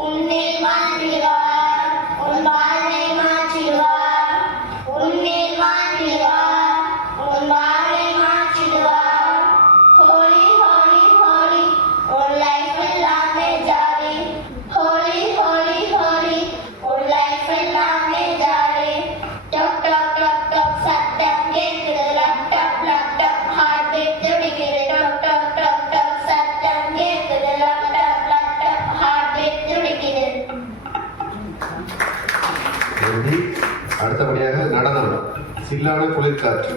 உன்னை மாற்றிடுவார், உன் வாழ்வை மாற்றிடுவார். உன்னை மாற்றிடுவார், உன் வாழ்வை மாற்றிடுவார். Holy, holy, holy, உன் life எல்லாமே ஜாலி. Holy, holy, holy, உன் life எல்லாமே jolly. Tok, tok, tok, tok, சத்தம் கேக்குது. லக் டக் லக் டக் heart beat துடிக்குது. Tok, tok, tok, tok, சத்தம் கேக்குது. லக் டக் லக் டக் heart beat துடிக்குது. நன்றி. அடுத்தபடியாக நடனம் சில்லான குளிர்காற்று.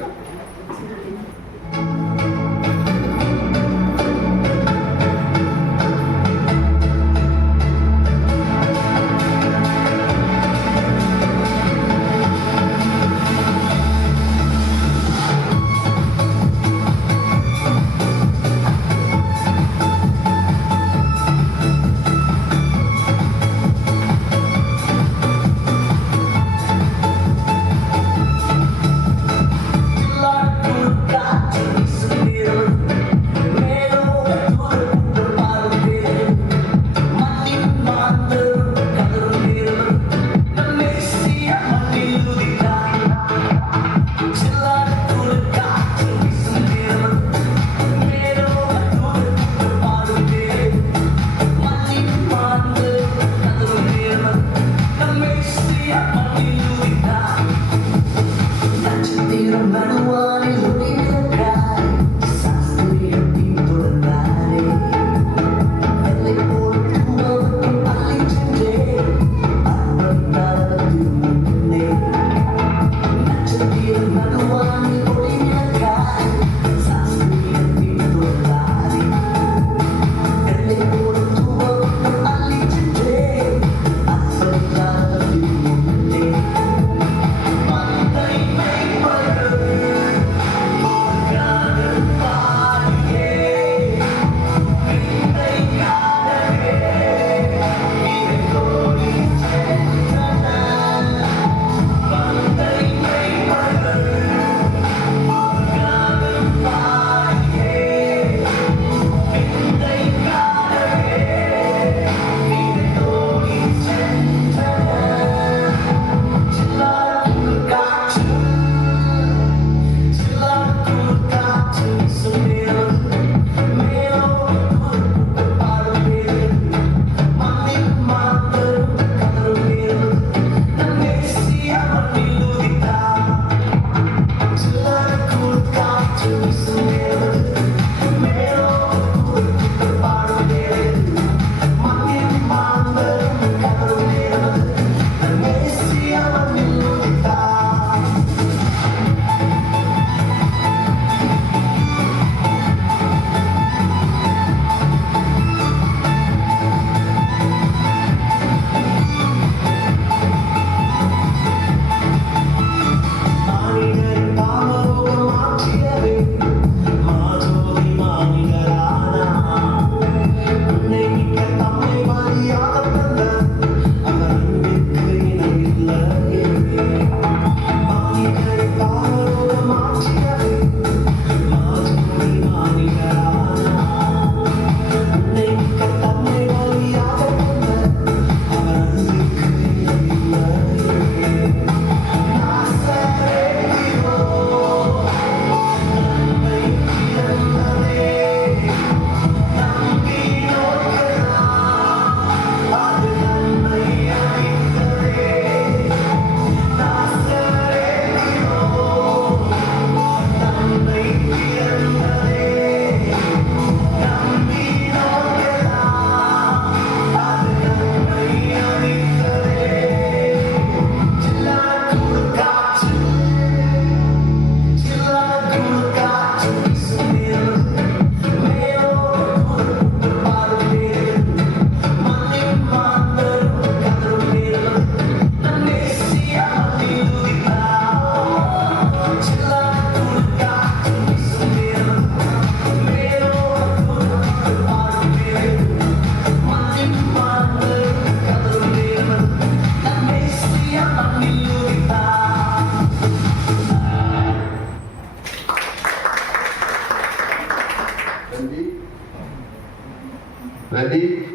Monday, May,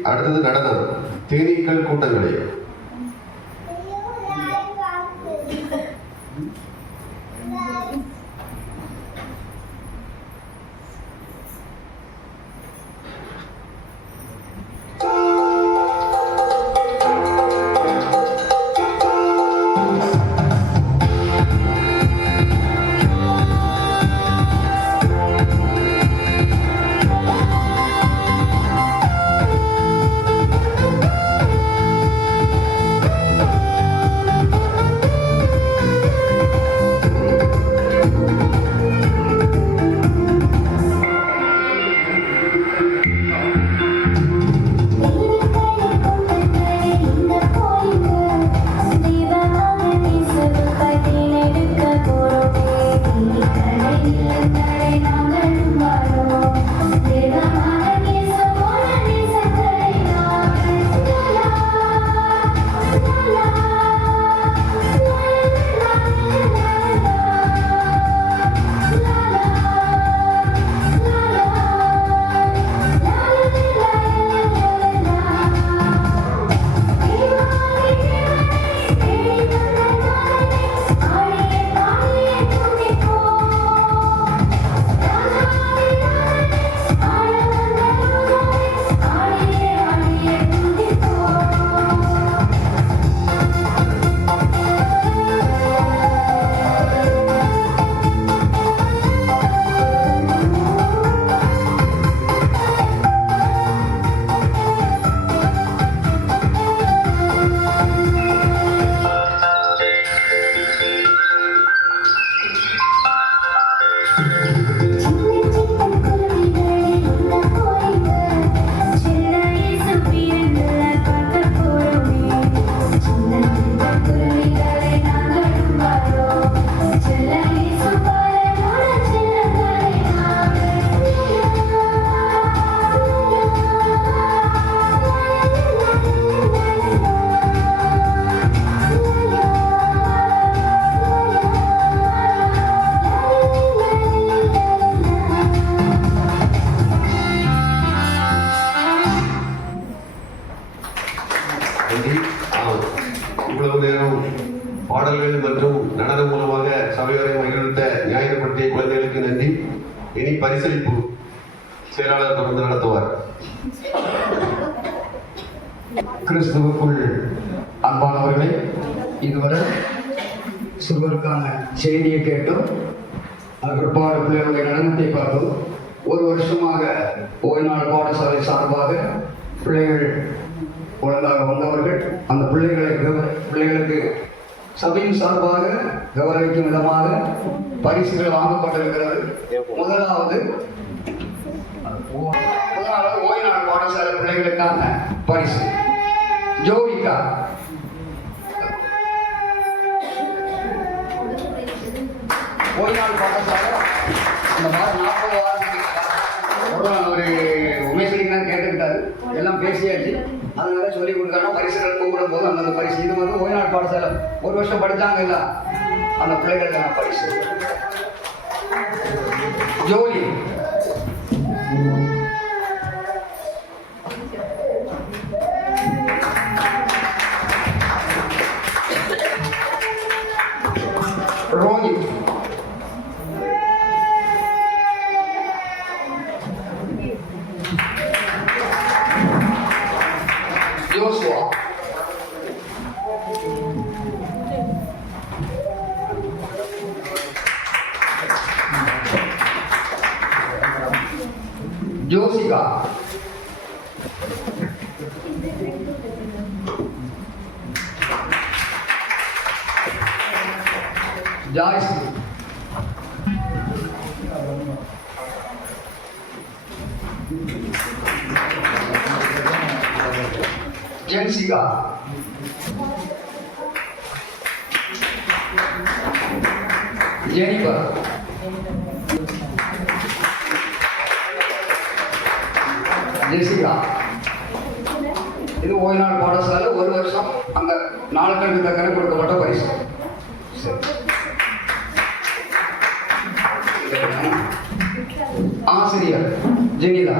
அடுத்தது நடனம், தேனீக்கள் கூட்டங்களே. இவ்வளவு நேரம் பாடல்கள் மற்றும் நடனம் மூலமாக சபையோரை மகிழ்வித்த ஞாயிறுபட்டிய குழந்தைகளுக்கு நன்றி. இனி பரிசளிப்பு செயலாளர் தொடர்ந்து நடத்துவார். கிறிஸ்துவுக்குள் அன்பானவர்களே, இதுவரை சிறுவருக்கான செய்தியை கேட்டோம். பிற்பாடு பிள்ளைகளுடைய நடனத்தை பார்த்தோம். ஒரு வருஷமாக ஓய்நாள் பாடசாலை சார்பாக பிள்ளைகள் ஒழுங்காக வந்தவர்கள் அந்த பிள்ளைகளுக்கு சபையின் சார்பாக கௌரவிக்கும் விதமாக பரிசுகள் வாங்கப்பட்டிருக்கிறது. முதலாவது ஓய்நாள் பாடசாலை பிள்ளைகளுக்கான பரிசு ஜோவிகா. ஓய்நாள் பாடசாலை அந்த மாதிரி 40 வாரத்துக்கு ஒரு உமேஸ்வரிக்கு தான் கேட்டுக்கிட்டாரு. எல்லாம் பேசியாச்சு. அதனால சொல்லி கொடுத்தாலும் பரிசுகள் கூப்பிடும் போது அந்த பரிசு இது வந்து ஓய்நாள் பாடசாலை ஒரு வருஷம் படித்தாங்க இல்லை, அந்த பிள்ளைகளுக்கான பரிசு Joli. Rohith. Joshua. Josika. Joyce. Jensika. Jennifer. Jessica. இது ஓய்நாள் பாடசாலை ஒரு வருஷம் அந்த நாளுக்கு தக்கன கொடுக்கப்பட்ட பரிசு. ஆசிரியர் ஜெனிதா.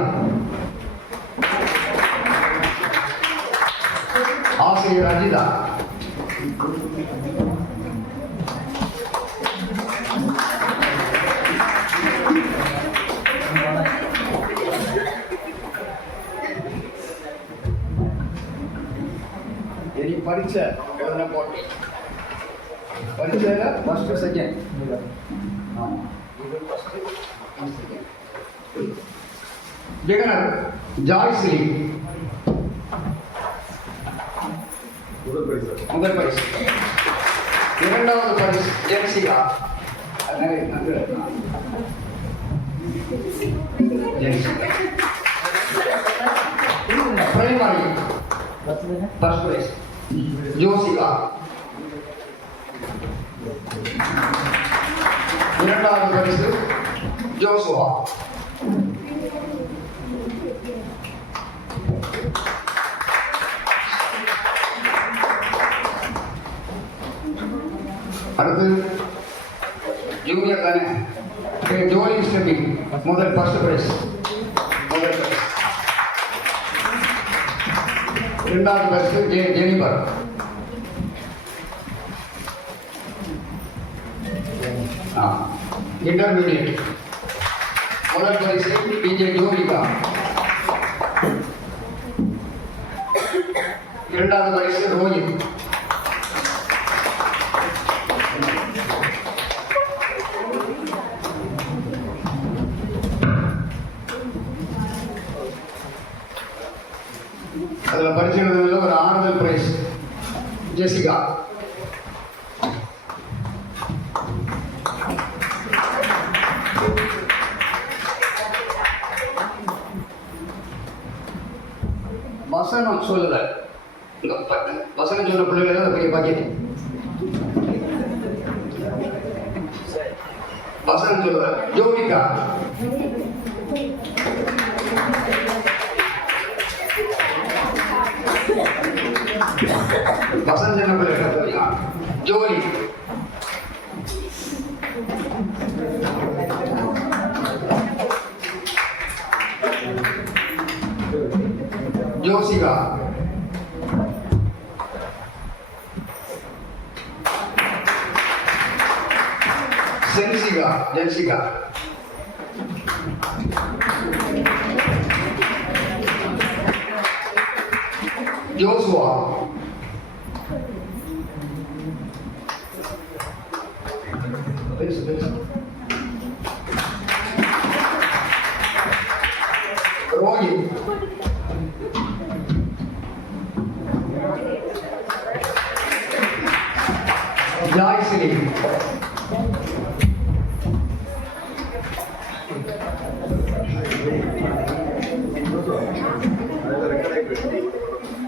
பரிசுல first second. ஆமாம், இது ஃபர்ஸ்ட் செகண்ட். ஜெகநாத் ஜாய்ஸ்ரீ முதல் பரிசு. இரண்டாவது பரிசு Jensika. Primary first prize Josika. இரண்டாவது பரிசு ஜோசுவா. அடுத்து ஜூனியர் தானே, ஜோலி ஸ்டெபி முதல் ஃபர்ஸ்ட் பிரைஸ். முதல் பிரைஸ். இரண்டாவது பரிசு ஜெனிபர். இன்டர்மீடியட் முதல் பரிசு பிஜே ஜோதிகா. இரண்டாவது பரிசு ரோஹித். அதில் படிச்சுக்கிறதுல ஒரு ஆறுதல் பிரைஸ் ஜெசிகா. வசனம் சொல்லல, வசனம் சொல்ல பிள்ளைகள் தான் பெரிய பாக்கியம். வசனம் சொல்லல ஜோதிகா. வசனம் சொன்ன பிள்ளைகள் ஜோலி. ஜோசிகா. சென்சிகா ஜென்சிகா. ஜோசுவா. ரோஹித். ஜாய்ஸ்ரீ.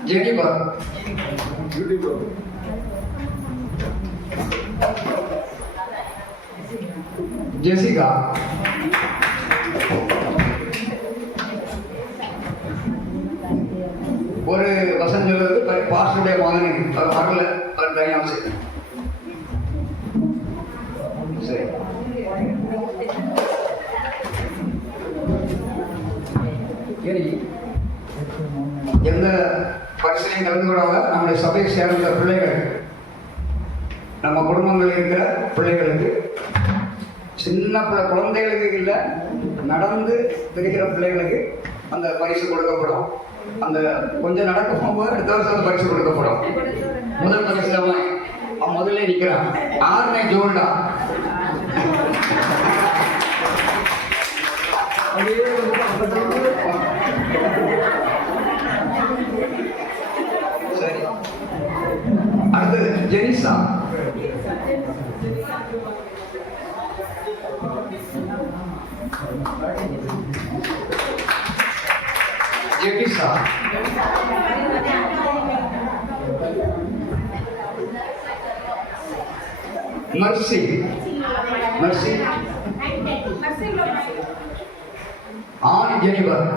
ஜெனிபர். ஜெசிகா. ஒரு வசனம் சொல்றது பாஸ்டருடைய மகனுக்கு வரல தனியாக சரி. எந்த பரிசையும் கலந்து கொள்ளாம நம்முடைய சபையை சேர்ந்த பிள்ளைகள், நம்ம குடும்பங்களில் இருக்கிற பிள்ளைகளுக்கு, சின்ன குழந்தைகளுக்கு இல்லை, நடந்து தெரிகிற பிள்ளைகளுக்கு அந்த பரிசு கொடுக்கப்படும். அந்த கொஞ்சம் நடக்க போகும்போது அடுத்த வருஷம் அந்த பரிசு கொடுக்கப்படும். முதல் பரிசு அவன் முதல்ல நிற்கிறான். ஆறுனை ஜோல்டா. சரி, அடுத்தது Jenisa. Jenisa. Mercy. Mercy. Ann Jennifer.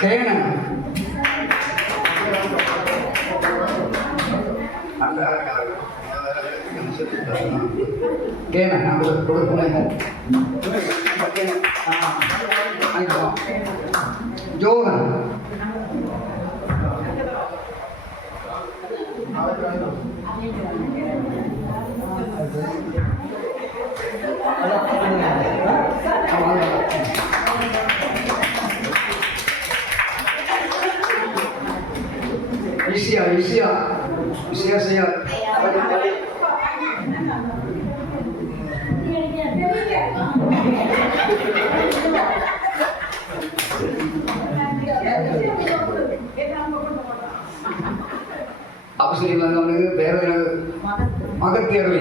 Kenan. Kenan Johan. ஈஸியா செய்யாது. அப்படி வந்தவனுக்கு பேர் மகத்தேர்வை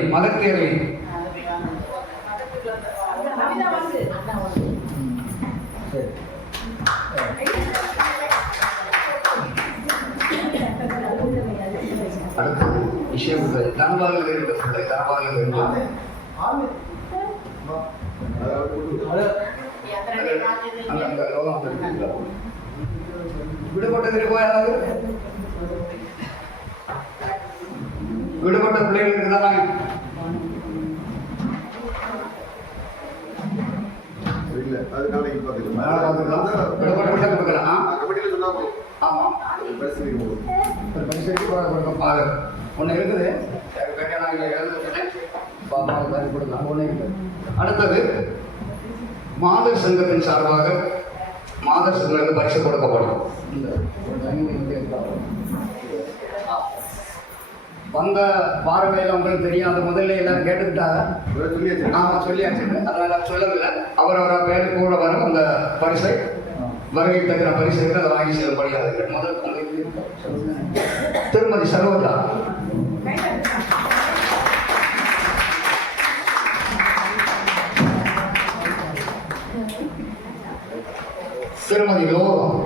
அடுத்தது விஷயங்கள் தனபாலில் விடுபட்டது போயாவது விடுபட்ட பிள்ளைகளுக்கு தானே இல்ல அது நாளைக்கு பார்த்துக்கலாம். விடுபட்ட பிள்ளை கொடுக்கலாம். கமிட்டியில் சொன்னா போதும். ஆமா பரிசீலிக்க ஒரு பரிசைக்கு கொடுக்க பாரு ஒன்று இருக்குது. அடுத்தது மாதர் சங்கத்தின் சார்பாக மாதர் சங்கங்களுக்கு பரிசு கொடுக்கப்படும். வந்த பார்வையில் உங்களுக்கு தெரியாத முதல்ல எல்லாரும் கேட்டுக்கிட்டாங்க. ஆமாம் சொல்லியாச்சு. அதனால சொல்லவில்லை. அவரவர பேர் கூட வர அந்த பரிசை வருகை தகுந்த பரிசுக்கு அதை வாங்கி செல்லப்படுகிறது. முதல் திருமதி சரோஜா, திருமதி லோகம்,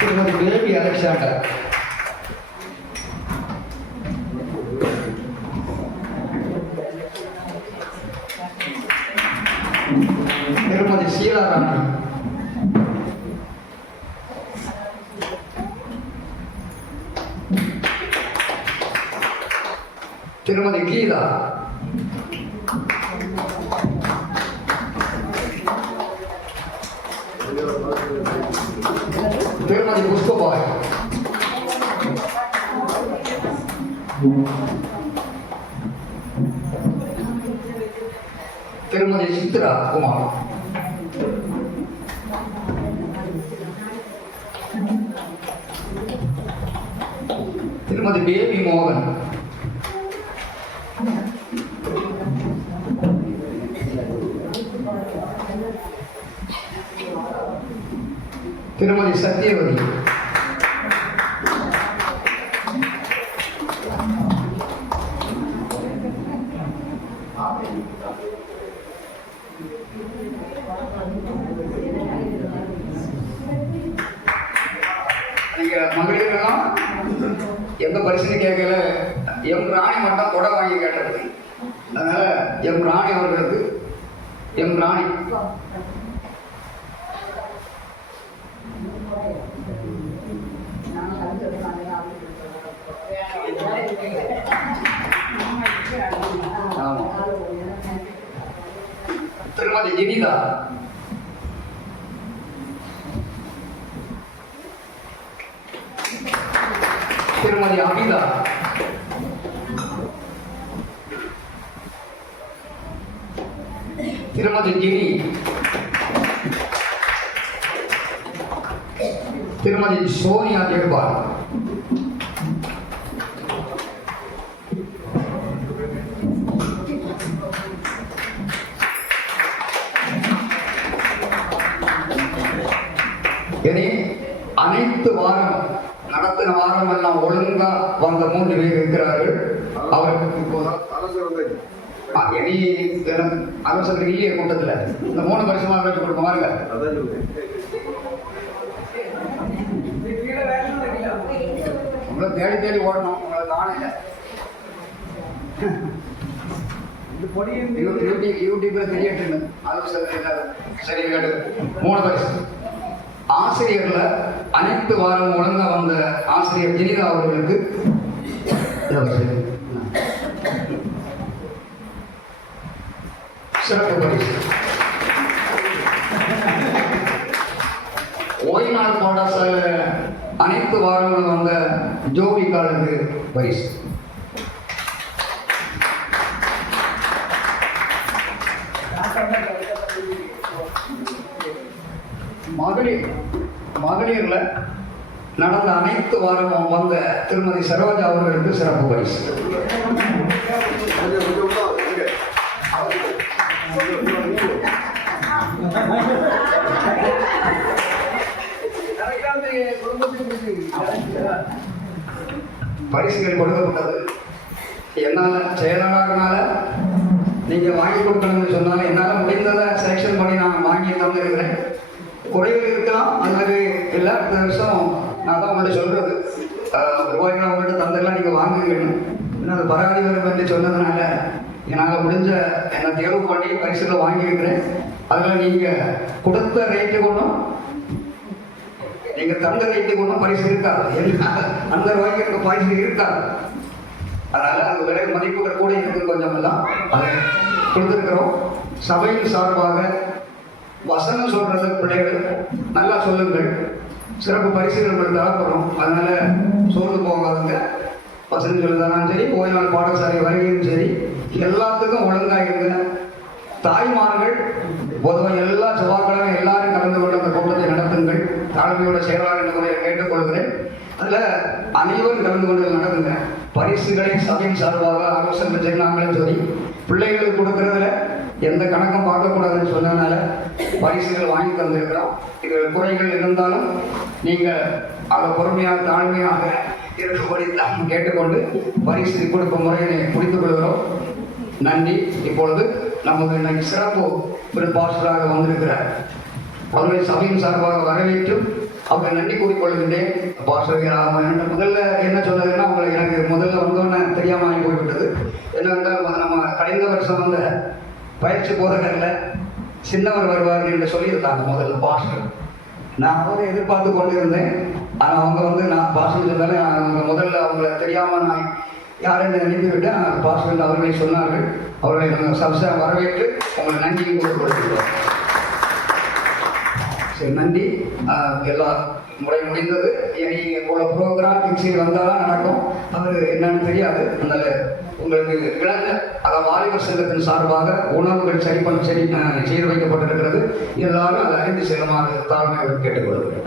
திருமதி பேபி அலெக்சாண்டர், திருமதி சீலாராணி, திருமதி கீதா, திருமதி புஷ்பபாய், திருமதி சித்ரா குமார், திருமதி பேபி மோகன், திருமதி சத்யவதி, நீங்க மகளிரெல்லாம் எந்த பரிசு கேட்கல. எம் ராணி மட்டும் கொடை வாங்கி கேட்டது. அதனால எம் ராணி அவர்களுக்கு எம் ராணி திருமதி ஜினிதா, திருமதி அமிதா, திருமதி ஜினி, திருமதி சோனியா ஜெகபால், இனி அனைத்து வாரம் நடத்தின வாரம் எல்லாம் ஒழுங்கா வந்த 3 பேர் இருக்கிறார்கள். அவருக்கு இனி அரசு இல்லையே கூட்டத்தில் இந்த 3 வருஷமா வச்சு கொடுக்க பாருங்க. உங்களை தேடி தேடி ஓடணும். உங்களை காணல. யூடியூப்ல தெரியட்டு சரி கேட்டு 3 வயசு ஆசிரியர்ல அனைத்து வாரம் ஒழுங்கா வந்த ஆசிரியர் ஜெனிதா அவர்களுக்கு சிறப்பு பரிசு. ஓய்நாள் பாடசாலை அனைத்து வாரங்களும் வந்த ஜோவிகாலுக்கு பரிசு. மகளிர்ல நடந்த அனைத்து வாரமும் வந்த திருமதி சரோஜா அவர்களுக்கு சிறப்பு பரிசு. பரிசுகள் கொடுக்கப்பட்டது. என்னால் செயலாளர்னால நீங்கள் வாங்கி கொடுக்கணும்னு சொன்னாலும் என்னால் முடிந்ததை செலெக்ஷன் பண்ணி நான் வாங்கி தந்துருக்கிறேன். குறைகள் இருக்கலாம், அல்லது இல்லை அடுத்த வருஷம் நான் தான் உங்கள்கிட்ட சொல்கிறது ரூபாய்க்கு உங்கள்கிட்ட தந்துடலாம், நீங்கள் வாங்குங்கன்னு. இன்னும் அது பராதி வரும் என்று சொன்னதுனால என்னால் முடிஞ்ச என்னை தேர்வு பண்ணி பரிசுகளை வாங்கியிருக்கிறேன். அதில் நீங்கள் கொடுத்த ரேட்டு கொண்டும் நீங்கள் தந்த ரேட்டு கொண்டும் பரிசு இருக்காது. அந்த ரூபாய்க்கு எனக்கு பரிசு இருக்காது. அதனால் அந்த விலை மதிப்புகள் கூட இருக்குது கொஞ்சம் எல்லாம் அதை கொடுத்துருக்குறோம். சபையின் சார்பாக வசனம் சொல்கிறது பிள்ளைகள் நல்லா சொல்லுங்கள், சிறப்பு பரிசுகள் தரப்படும். அதனால் சோர்ந்து போகாதுங்க. வசனம் சொல்லுதானாலும் சரி, ஓய்வு நாள் பாடசாலை வருகையும் சரி, எல்லாத்துக்கும் ஒழுங்காக இருங்க. தாய்மார்கள் பொதுவாக எல்லா செவ்வாய்க்கிழமை எல்லாரும் கலந்து கொண்டு அந்த கூட்டத்தை நடத்துங்கள். தலைமையோட செயலாளர் என்ற முறையை கேட்டுக்கொள்கிறேன். அதில் அனைவரும் கலந்து கொண்டு நடத்துங்க. பரிசுகளை சபையின் சார்பாக ஆலோசனை செய்யலாங்களும் சொல்லி பிள்ளைகளுக்கு கொடுக்கறதுல எந்த கணக்கும் பார்க்கக்கூடாதுன்னு சொன்னதுனால பரிசுகள் வாங்கி தந்திருக்கிறோம். இதில் குறைகள் இருந்தாலும் நீங்கள் அதை பொறுமையாக தாழ்மையாக இருக்கும்படி கேட்டுக்கொண்டு பரிசு கொடுக்கும் முறையை முடித்துக் கொள்கிறோம். நன்றி. இப்பொழுது நமக்கு இன்னைக்கு சிறப்பு ஒரு பாஸ்டராக வந்திருக்கிறார். அவர்களை சபையின் சார்பாக வரவேற்று அவங்க நன்றி கூறிக்கொள்கின்றேன். பாஸ்டர் முதல்ல என்ன சொன்னதுன்னா, அவங்களுக்கு எனக்கு முதல்ல வந்தோன்னே தெரியாமல் ஆகி போய்விட்டது. என்னவென்றால் நம்ம கடைந்த வருஷம் வந்த பயிற்சி போதகரில் சின்னவர் வருவார் என்று சொல்லியிருந்தாங்க முதல்ல பாஸ்டர். நான் அவரை எதிர்பார்த்து கொண்டிருந்தேன். ஆனால் அவங்க நான் பாஸ்டர் சொன்னாலும் அவங்க முதல்ல அவங்கள தெரியாமல் நான் யாரென்று அனுப்பிவிட்டேன். பாஸ்டர் அவர்களை சொன்னார்கள். அவர்களை சப்சா வரவேற்று உங்களை நன்றியும் கொடுக்கிறோம். சரி, நன்றி. எல்லா முறை முடிந்தது. இனி உங்களோட ப்ரோக்ராம் ஃபிக்ஸில் வந்தாலும் நடக்கும். அவர் என்னன்னு தெரியாது. அதனால் உங்களுக்கு இழந்த வாலிபர் சங்கத்தின் சார்பாக உணவுகள் செய்து வைக்கப்பட்டிருக்கிறது. எல்லாரும் அதை அறிந்து செல்லுமாறு தாழ்மையோடு கேட்டுக்கொள்கிறேன்.